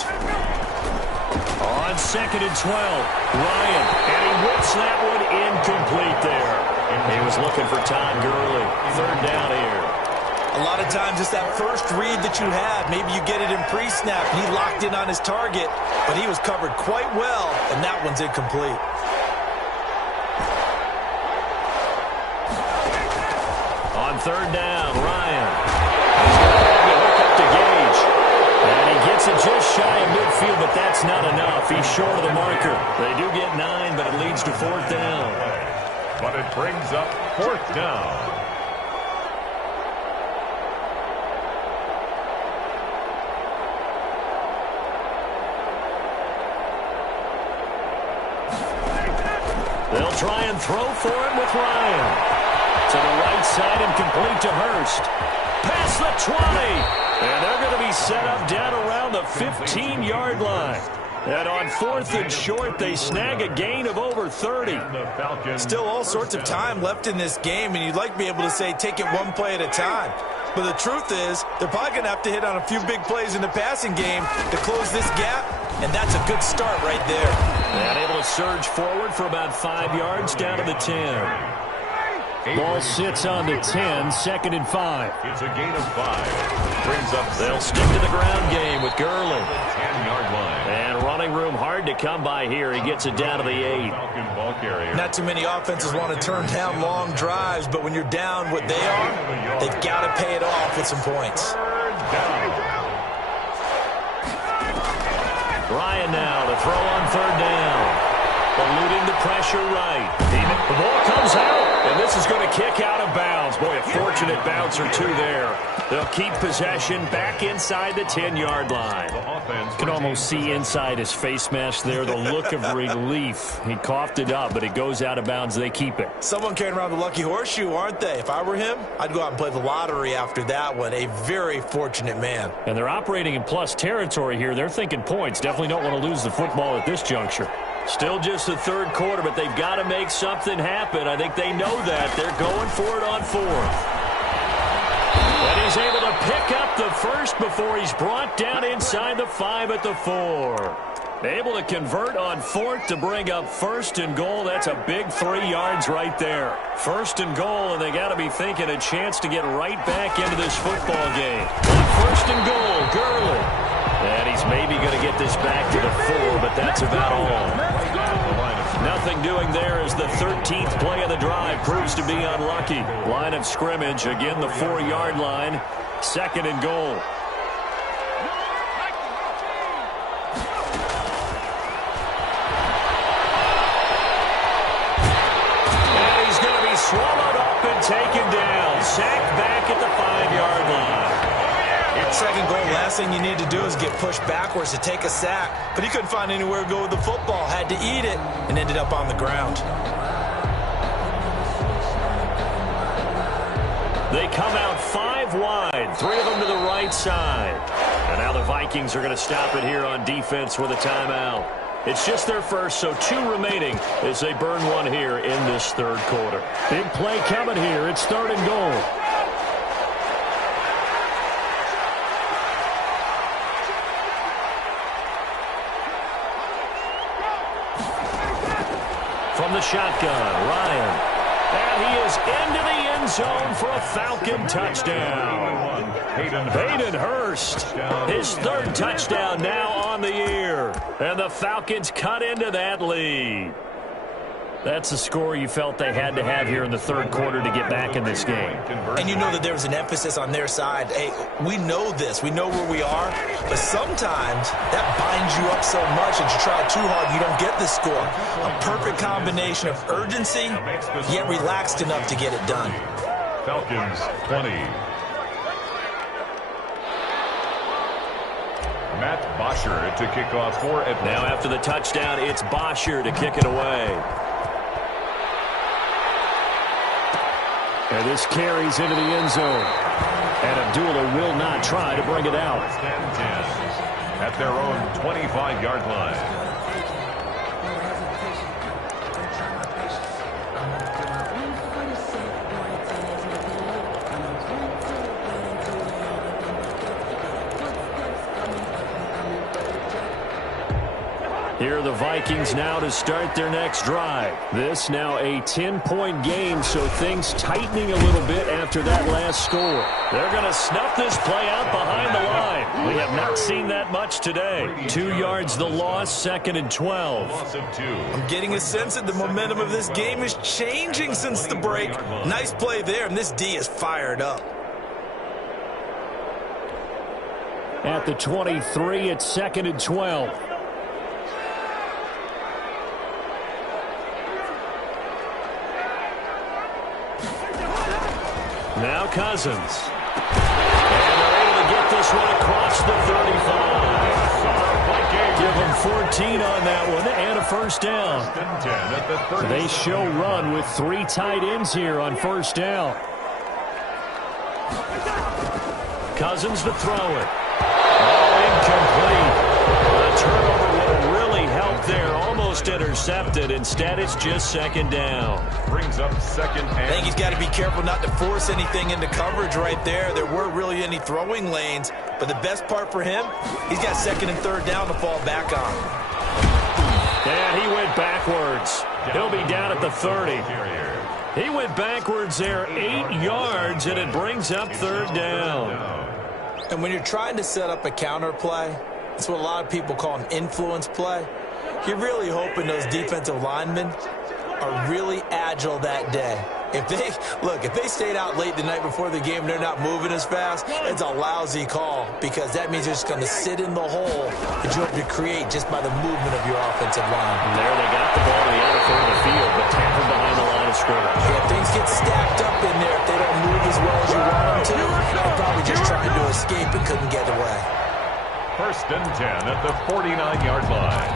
On 2nd and 12, Ryan, and he whips that one incomplete there. He was looking for Todd Gurley. 3rd down here. A lot of times it's that first read that you have. Maybe you get it in pre-snap. He locked in on his target, but he was covered quite well, and that one's incomplete. On 3rd down, Ryan. He's going to have to hook up to Gage. And he gets it just shy of midfield, but that's not enough. He's short of the marker. They do get 9, but it leads to 4th down. But it brings up 4th down. They'll try and throw for him with Ryan. To the right side and complete to Hurst. Past the 20. And they're going to be set up down around the 15-yard line. And on 4th and short, they snag a gain of over 30. Still all sorts of time left in this game, and you'd like to be able to say take it one play at a time. But the truth is, they're probably going to have to hit on a few big plays in the passing game to close this gap, and that's a good start right there. And able to surge forward for about 5 yards down to the 10. Ball sits on the 10, 2nd and 5. It's a gain of 5. Brings up. They'll stick to the ground game with Gurley. 10-yard line. And running room hard to come by here. He gets it down to the 8. Falcon ball carrier. Not too many offenses want to turn down long drives, but when you're down what they are, they've got to pay it off with some points. 3rd down. Ryan now to throw on 3rd down. Eluding the pressure right. The ball comes out, and this is going to kick out of bounds. Boy, a fortunate bounce or two there. They'll keep possession back inside the 10-yard line. You can almost see inside his face mask there the look of relief. He coughed it up, but it goes out of bounds. They keep it. Someone carrying around the lucky horseshoe, aren't they? If I were him, I'd go out and play the lottery after that one. A very fortunate man. And they're operating in plus territory here. They're thinking points. Definitely don't want to lose the football at this juncture. Still just the third quarter, but they've got to make something happen. I think they know that. They're going for it on fourth. And he's able to pick up the first before he's brought down inside the 5 at the 4. Able to convert on fourth to bring up first and goal. That's a big 3 yards right there. First and goal, and they got to be thinking a chance to get right back into this football game. First and goal, Gurley. And he's maybe going to get this back to the 4, but that's about all. Nothing doing there as the 13th play of the drive proves to be unlucky. Line of scrimmage, again the 4-yard line. Second and goal. Swallowed up and taken down. Sacked back at the 5-yard line. Second goal, last thing you need to do is get pushed backwards to take a sack. But he couldn't find anywhere to go with the football. Had to eat it and ended up on the ground. They come out 5 wide. 3 of them to the right side. And now the Vikings are going to stop it here on defense with a timeout. It's just their first, so 2 remaining as they burn 1 here in this third quarter. Big play coming here. It's third and goal. From the shotgun, Ryan. And he is into the end zone for a Falcon touchdown. Hayden Hurst, his 3rd touchdown now on the year. And the Falcons cut into that lead. That's the score you felt they had to have here in the third quarter to get back in this game. And you know that there was an emphasis on their side. Hey, we know this. We know where we are. But sometimes that binds you up so much that you try too hard, you don't get the score. A perfect combination of urgency, yet relaxed enough to get it done. Falcons 20. Matt Bosher to kick off for Atlanta. Now after the touchdown, it's Bosher to kick it away. And this carries into the end zone. And Abdullah will not try to bring it out. 10 at their own 25-yard line. Here are the Vikings now to start their next drive. This now a 10-point game, so things tightening a little bit after that last score. They're going to snuff this play out behind the line. We have not seen that much today. 2 yards the loss, 2nd and 12. I'm getting a sense that the momentum of this game is changing since the break. Nice play there, and this D is fired up. At the 23, it's 2nd and 12. Now Cousins. And they're able to get this one across the 35. Give them 14 on that one and a first down. They show run with 3 tight ends here on first down. Cousins to throw it. Oh, incomplete. A turnover would have really helped there. Almost intercepted. Instead, it's just 2nd down. Brings up 2nd and... I think he's got to be careful not to force anything into coverage right there. There weren't really any throwing lanes. But the best part for him, he's got 2nd and 3rd down to fall back on. And he went backwards. He'll be down at the 30. He went backwards there 8 yards, and it brings up 3rd down. And when you're trying to set up a counter play, that's what a lot of people call an influence play. You're really hoping those defensive linemen are really agile that day. If they stayed out late the night before the game and they're not moving as fast, it's a lousy call because that means they're just going to sit in the hole that you hope to create just by the movement of your offensive line. And there they got the ball to the outer third of the field, but tampered behind the line of scrimmage. Yeah, if things get stacked up in there, if they don't move as well as you want them to, they're probably just trying to escape and couldn't get away. 1st and 10 at the 49-yard line.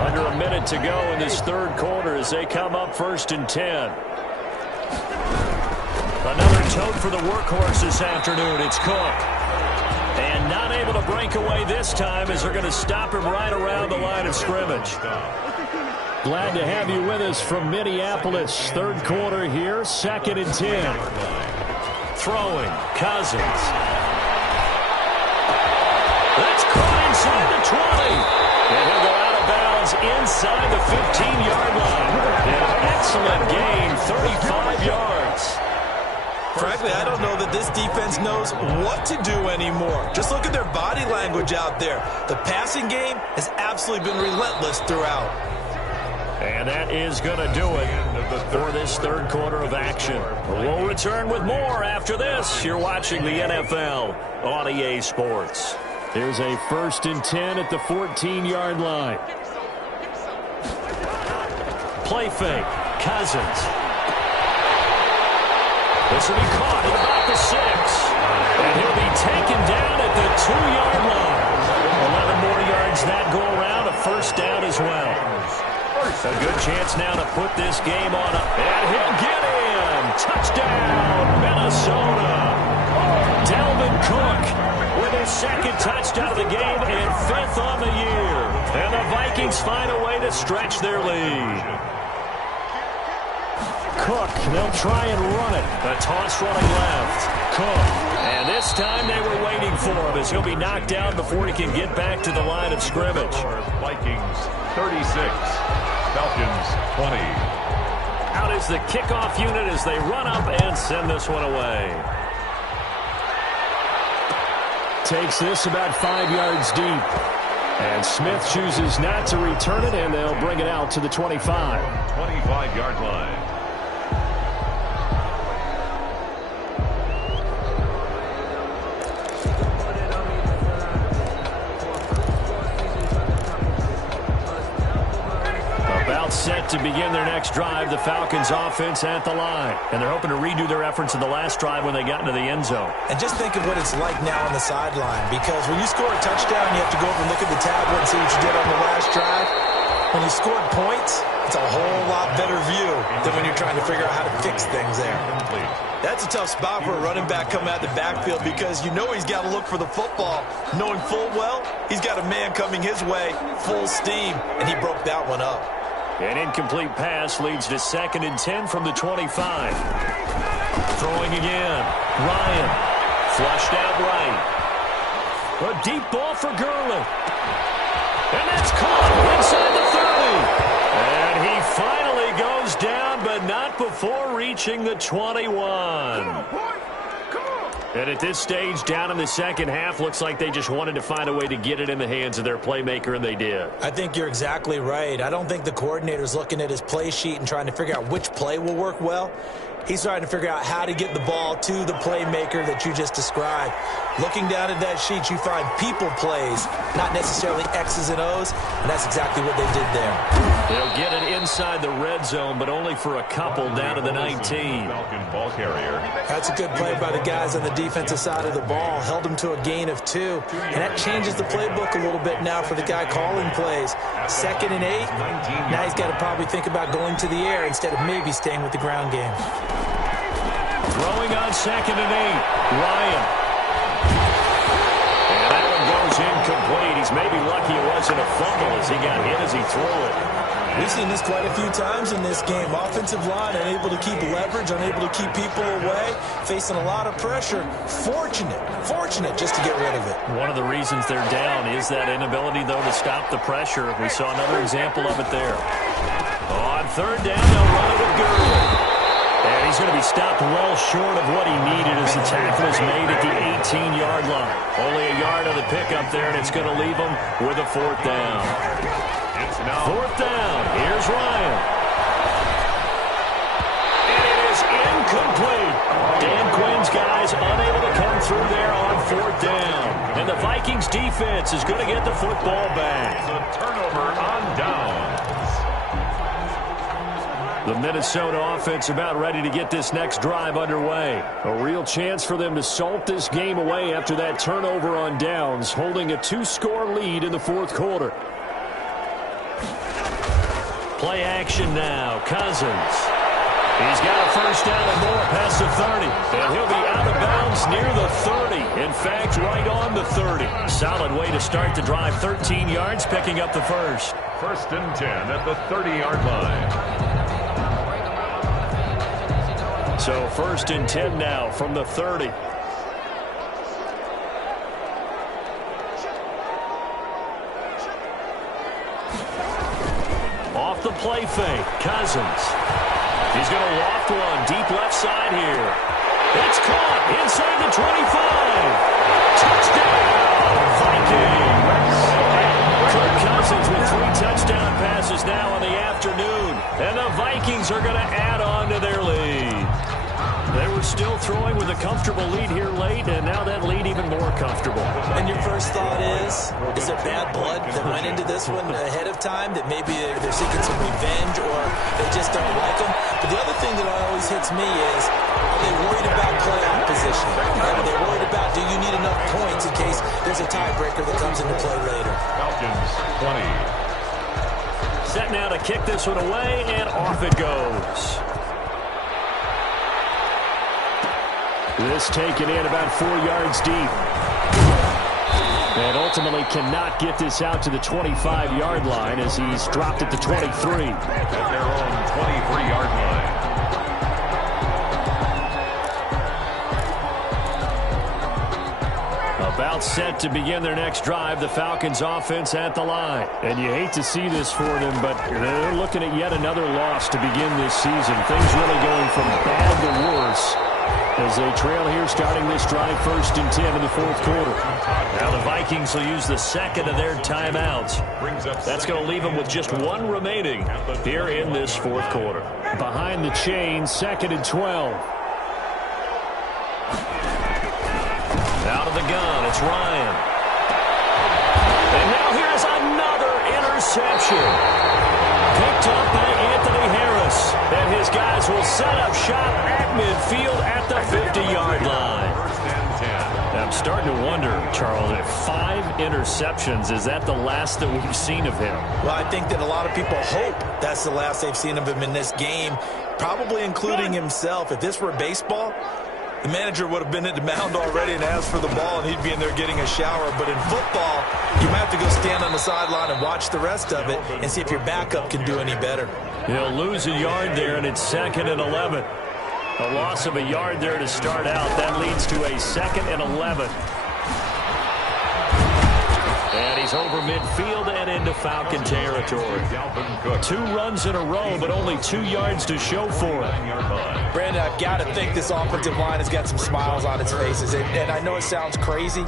Under a minute to go in this third quarter as they come up 1st and 10. Another tote for the workhorse this afternoon. It's Cook. And Not able to break away this time as they're going to stop him right around the line of scrimmage. Glad to have you with us from Minneapolis. Third quarter here, 2nd and 10. Throwing, Cousins. That's caught inside the 20. And he'll go out of bounds inside the 15-yard line. An excellent gain, 35 yards. Frankly, I don't know that this defense knows what to do anymore. Just look at their body language out there. The passing game has absolutely been relentless throughout. And that is going to do it for this third quarter of action. We'll return with more after this. You're watching the NFL on EA Sports. Here's a 1st and 10 at the 14-yard line. Play fake. Cousins. This will be caught at about the 6. And he'll be taken down at the 2-yard line. 11 more yards that go around. A first down as well. A good chance now to put this game on. And he'll get in. Touchdown, Minnesota. Dalvin Cook with his 2nd touchdown of the game and 5th on the year. And the Vikings find a way to stretch their lead. Cook, they'll try and run it. A toss running left. Cook. And this time they were waiting for him as he'll be knocked down before he can get back to the line of scrimmage. Vikings 36, Falcons 20. Out is the kickoff unit as they run up and send this one away. Takes this about 5 yards deep. And Smith chooses not to return it, and they'll bring it out to the 25. 25-yard line. Set to begin their next drive, the Falcons offense at the line. And they're hoping to redo their efforts in the last drive when they got into the end zone. And just think of what it's like now on the sideline, because when you score a touchdown, you have to go over and look at the tablet and see what you did on the last drive. When you scored points, it's a whole lot better view than when you're trying to figure out how to fix things there. That's a tough spot for a running back coming out of the backfield because you know he's got to look for the football, knowing full well he's got a man coming his way, full steam, and he broke that one up. An incomplete pass leads to 2nd and 10 from the 25. Throwing again. Ryan. Flushed out right. A deep ball for Gurley. And that's caught inside the 30. And he finally goes down, but not before reaching the 21. And at this stage, down in the second half, looks like they just wanted to find a way to get it in the hands of their playmaker, and they did. I think you're exactly right. I don't think the coordinator's looking at his play sheet and trying to figure out which play will work well. He's trying to figure out how to get the ball to the playmaker that you just described. Looking down at that sheet, you find people plays, not necessarily X's and O's, and that's exactly what they did there. They'll get it inside the red zone, but only for a couple down to the 19. Falcon ball carrier. That's a good play by the guys on the defensive side of the ball. Held him to a gain of 2, and that changes the playbook a little bit now for the guy calling plays. 2nd and 8, now he's got to probably think about going to the air instead of maybe staying with the ground game. Throwing on 2nd and 8, Ryan. And that one goes incomplete. He's maybe lucky it wasn't a fumble as he got hit as he threw it. We've seen this quite a few times in this game. Offensive line unable to keep leverage, unable to keep people away, facing a lot of pressure. Fortunate just to get rid of it. One of the reasons they're down is that inability, though, to stop the pressure. We saw another example of it there. On 3rd down, they'll run it with Gurley. And he's going to be stopped well short of what he needed as the tackle is made at the 18-yard line. Only a yard on the pickup there, and it's going to leave him with a 4th down. It's now 4th down. Here's Ryan. And it is incomplete. Dan Quinn's guys unable to come through there on 4th down. And the Vikings defense is going to get the football back. the turnover on downs. The Minnesota offense about ready to get this next drive underway. A real chance for them to salt this game away after that turnover on downs, holding a 2-score lead in the 4th quarter. Play action now. Cousins. He's got a first down and more past the 30. And he'll be out of bounds near the 30. In fact, right on the 30. Solid way to start the drive. 13 yards, picking up the first. First and 10 at the 30-yard line. So first and 10 now from the 30. Off the play fake, Cousins. He's going to loft one deep left side here. It's caught inside the 25. Touchdown, Vikings. Kirk Cousins with 3 touchdown passes now in the afternoon. And the Vikings are going to add on to their lead. They were still throwing with a comfortable lead here late, and now that lead even more comfortable. And your first thought is there bad blood that went into this one ahead of time, that maybe they're seeking some revenge or they just don't like them? But the other thing that always hits me is, are they worried about playoff position? Are they worried about, do you need enough points in case there's a tiebreaker that comes into play later? Falcons 20. Set now to kick this one away, and off it goes. This taken in about 4 yards deep. And ultimately cannot get this out to the 25-yard line as he's dropped at the 23. At their own 23-yard line. About set to begin their next drive, the Falcons offense at the line. And you hate to see this for them, but they're looking at yet another loss to begin this season. Things really going from bad to worse as they trail here starting this drive first and 10 in the fourth quarter. Now the Vikings will use the second of their timeouts. That's going to leave them with just one remaining here in this fourth quarter. Behind the chains, second and 12. Out of the gun, it's Ryan. And now here's another interception. Picked up by Anthony Harris. And his guys will set up shop at midfield at the 50-yard line. I'm starting to wonder, Charles, if 5 interceptions, is that the last that we've seen of him? Well, I think that a lot of people hope that's the last they've seen of him in this game, probably including himself. If this were baseball, the manager would have been at the mound already and asked for the ball, and he'd be in there getting a shower. But in football, you might have to go stand on the sideline and watch the rest of it and see if your backup can do any better. He'll lose a yard there, and it's second and 11. A loss of a yard there to start out. That leads to a second and 11. And he's over midfield and into Falcon territory. 2 runs in a row, but only 2 yards to show for it. Brandon, I've got to think this offensive line has got some smiles on its faces. And I know it sounds crazy,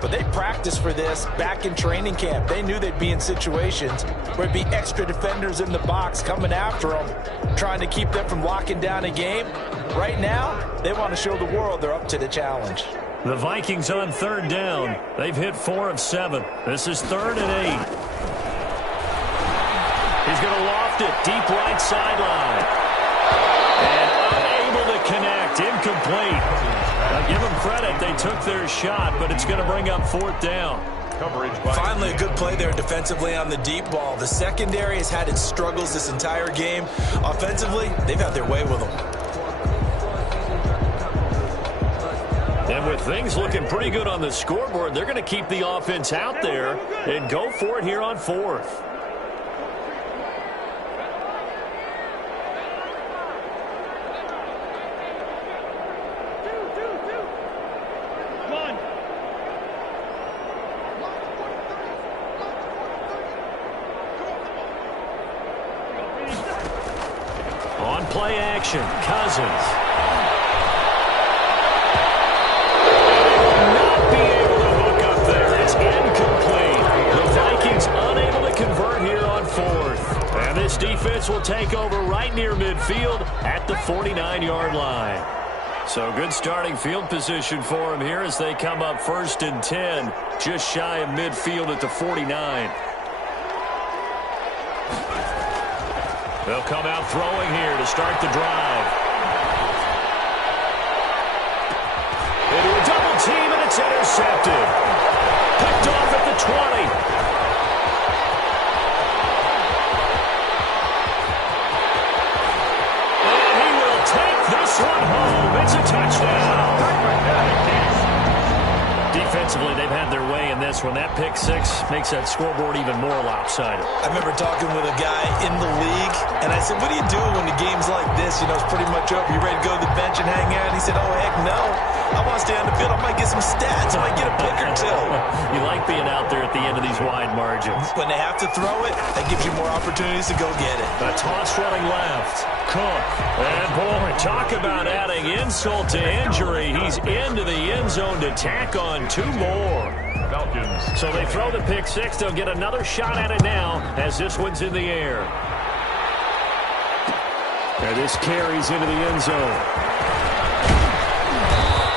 but they practiced for this back in training camp. They knew they'd be in situations where it'd be extra defenders in the box coming after them, trying to keep them from locking down a game. Right now, they want to show the world they're up to the challenge. The Vikings on third down. They've hit 4 of 7. This is 3rd and 8. He's going to loft it deep right sideline. And unable to connect. Incomplete. Now give them credit. They took their shot, but it's going to bring up 4th down. Finally, a good play there defensively on the deep ball. The secondary has had its struggles this entire game. Offensively, they've had their way with them. And with things looking pretty good on the scoreboard, they're going to keep the offense out there and go for it here on 4th. On play action, Cousins. This defense will take over right near midfield at the 49-yard line. So good starting field position for them here as they come up 1st and 10, just shy of midfield at the 49. They'll come out throwing here to start the drive. Into a double team, and it's intercepted. Picked off at the 20. Defensively, they've had their way in this one. That pick six makes that scoreboard even more lopsided. I remember talking with a guy in the league, and I said, what do you do when the game's like this? You know, it's pretty much over. You ready to go to the bench and hang out? And he said, oh, heck no. I want to stay on the field. I might get some stats. I might get a pick or two. You like being out there at the end of these wide margins. When they have to throw it, that gives you more opportunities to go get it. A toss running left. Cook. And boy, talk about adding insult to injury. He's into the end zone to tack on two more. Falcons. So they throw the pick six. They'll get another shot at it now as this one's in the air. And this carries into the end zone.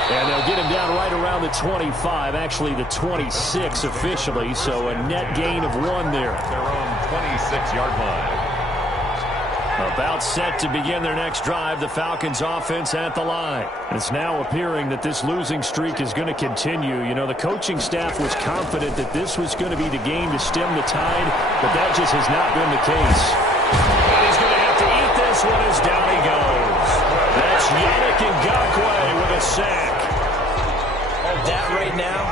And they'll get him down right around the 25, actually the 26 officially, so a net gain of 1 there. Their own 26-yard line. About set to begin their next drive, the Falcons offense at the line. It's now appearing that this losing streak is going to continue. You know, the coaching staff was confident that this was going to be the game to stem the tide, but that just has not been the case. And he's going to have to eat this one as down he goes. That's Yannick Ngakoue with a sack. That right now,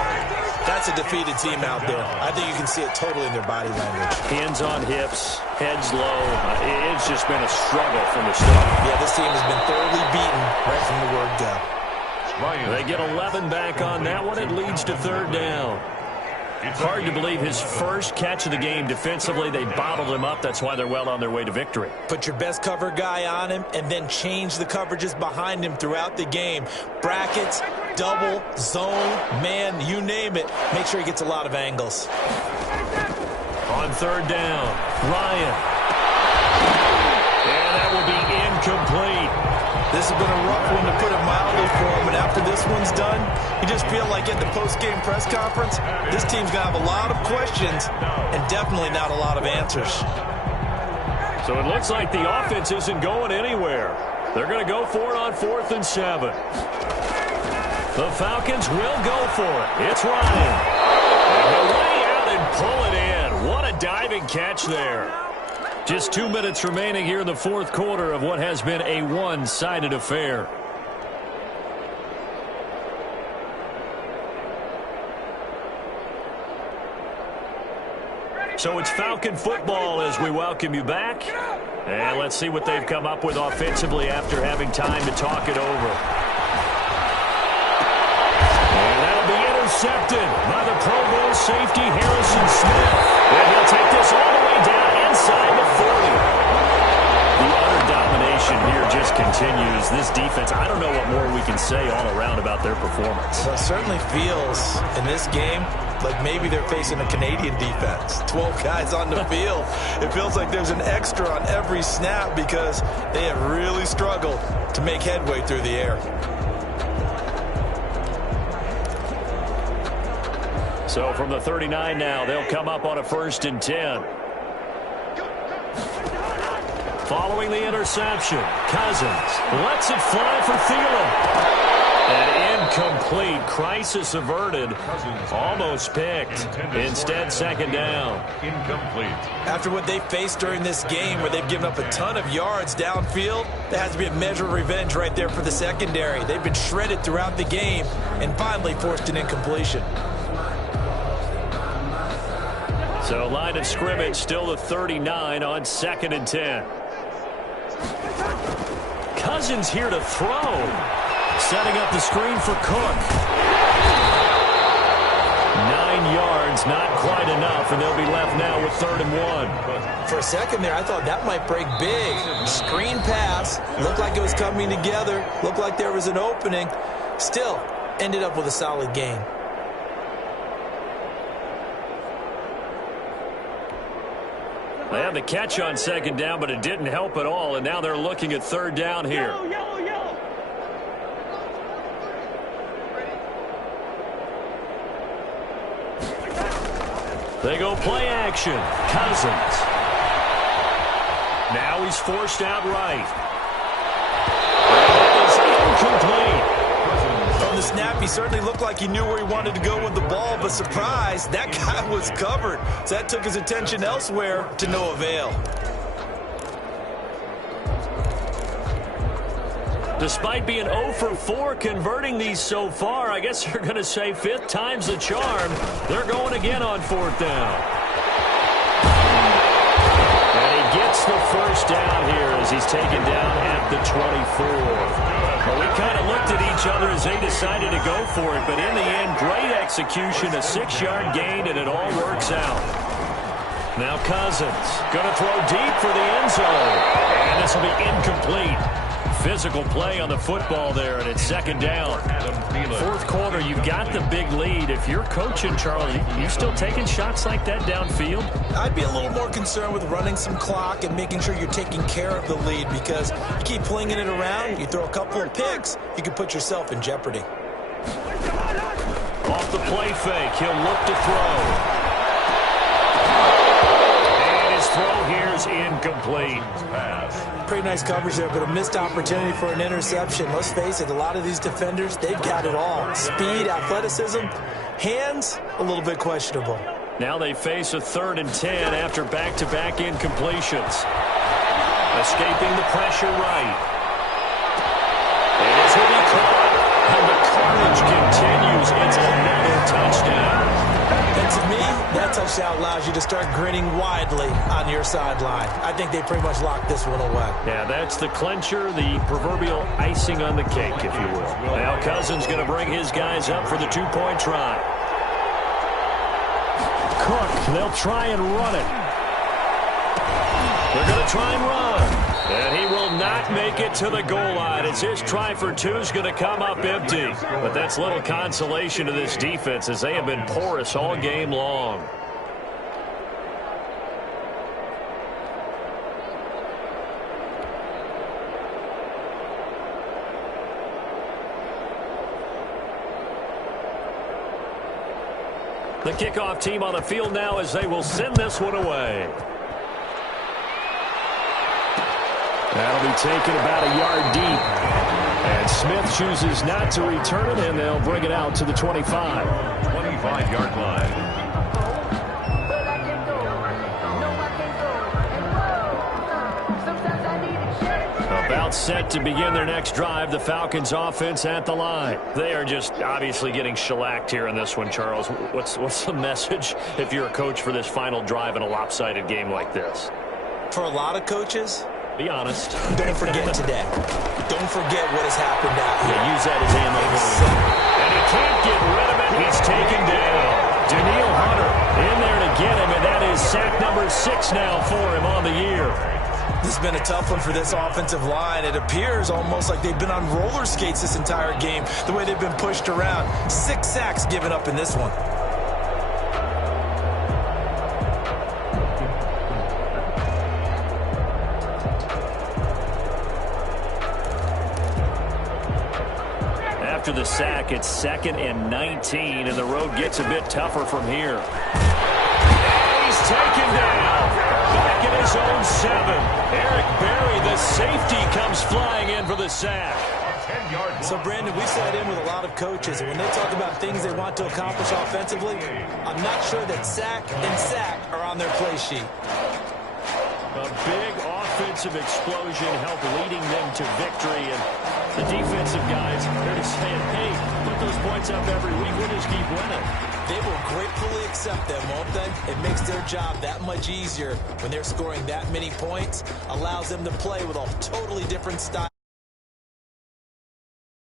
that's a defeated team out there. I think you can see it totally in their body language. Hands on hips, heads low. It's just been a struggle from the start. Yeah, this team has been thoroughly beaten right from the word go. They get 11 back on that one. It leads to third down. It's hard to believe his first catch of the game defensively. They bottled him up. That's why they're well on their way to victory. Put your best cover guy on him and then change the coverages behind him throughout the game. Brackets, double, zone, man, you name it. Make sure he gets a lot of angles. On third down, Ryan. And that will be incomplete. This has been a rough one to put it mildly for him, and after this one's done, you just feel like at the post-game press conference, this team's going to have a lot of questions and definitely not a lot of answers. So it looks like the offense isn't going anywhere. They're going to go for it on 4th and 7. The Falcons will go for it. It's Ryan. And he'll lay out and pull it in. What a diving catch there. Just 2 minutes remaining here in the fourth quarter of what has been a one-sided affair. So it's Falcon football as we welcome you back. And let's see what they've come up with offensively after having time to talk it over. And that'll be intercepted by the Pro Bowl safety Harrison Smith. And he'll take this all the way down inside the 40. The utter domination here just continues. This defense, I don't know what more we can say all around about their performance. Well, it certainly feels in this game like maybe they're facing a Canadian defense. 12 guys on the field. It feels like there's an extra on every snap because they have really struggled to make headway through the air. So from the 39 now, they'll come up on a 1st and 10. Following the interception, Cousins lets it fly for Thielen. And incomplete. Crisis averted. Almost picked. Instead, 2nd down. Incomplete. After what they faced during this game where they've given up a ton of yards downfield, there has to be a measure of revenge right there for the secondary. They've been shredded throughout the game and finally forced an incompletion. So line of scrimmage still the 39 on 2nd and 10. Cousins here to throw. Setting up the screen for Cook. 9 yards, not quite enough, and they'll be left now with 3rd and 1. For a second there, I thought that might break big. Screen pass. Looked like it was coming together. Looked like there was an opening. Still, ended up with a solid gain. They had the catch on 2nd down, but it didn't help at all, and now they're looking at 3rd down here. They go play action. Cousins. Now he's forced out right. That is incomplete. From the snap, he certainly looked like he knew where he wanted to go with the ball, but surprise, that guy was covered. So that took his attention elsewhere to no avail. Despite being 0 for 4 converting these so far, I guess you're going to say 5th time's the charm. They're going again on 4th down. And he gets the first down here as he's taken down at the 24. Well, we kind of looked at each other as they decided to go for it, but in the end, great execution, a 6-yard gain, and it all works out. Now Cousins going to throw deep for the end zone, and this will be incomplete. Physical play on the football there, and it's 2nd down. 4th quarter, you've got the big lead. If you're coaching, Charles, you still taking shots like that downfield? I'd be a little more concerned with running some clock and making sure you're taking care of the lead, because you keep flinging it around, you throw a couple of picks, you can put yourself in jeopardy. Off the play fake, he'll look to throw. And his throw here is incomplete. Pretty nice coverage there, but a missed opportunity for an interception. Let's face it, a lot of these defenders, they've got it all. Speed, athleticism, hands, a little bit questionable. Now they face a 3rd and 10 after back-to-back incompletions. Escaping the pressure right. And this will be caught. And the carnage continues. It's another touchdown. And to me, that touchdown allows you to start grinning widely on your sideline. I think they pretty much locked this one away. Yeah, that's the clincher, the proverbial icing on the cake, if you will. Now Cousins going to bring his guys up for the 2-point try. Cook, they'll try and run it. They're going to try and run. And he will not make it to the goal line as his try for 2 is going to come up empty. But that's little consolation to this defense as they have been porous all game long. The kickoff team on the field now as they will send this one away. That'll be taken about a yard deep. And Smith chooses not to return it, and they'll bring it out to the 25. 25-yard line. About set to begin their next drive, the Falcons offense at the line. They are just obviously getting shellacked here in this one, Charles. What's the message if you're a coach for this final drive in a lopsided game like this? For a lot of coaches, be honest. Don't forget today. Don't forget what has happened out here. Yeah, use that as ammo. And he can't get rid of it. He's taken down. Daniil Hunter in there to get him, and that is sack number 6 now for him on the year. This has been a tough one for this offensive line. It appears almost like they've been on roller skates this entire game, the way they've been pushed around. 6 sacks given up in this one. After the sack, it's 2nd and 19, and the road gets a bit tougher from here. And he's taken down. Back in his own 7. Eric Berry, the safety, comes flying in for the sack. So, Brandon, we sat in with a lot of coaches, and when they talk about things they want to accomplish offensively, I'm not sure that sack and sack are on their play sheet. A big offensive explosion helped leading them to victory, and the defensive guys, they're just saying, hey, put those points up every week, we'll just keep winning. They will gratefully accept them, won't they? It makes their job that much easier when they're scoring that many points, allows them to play with a totally different style.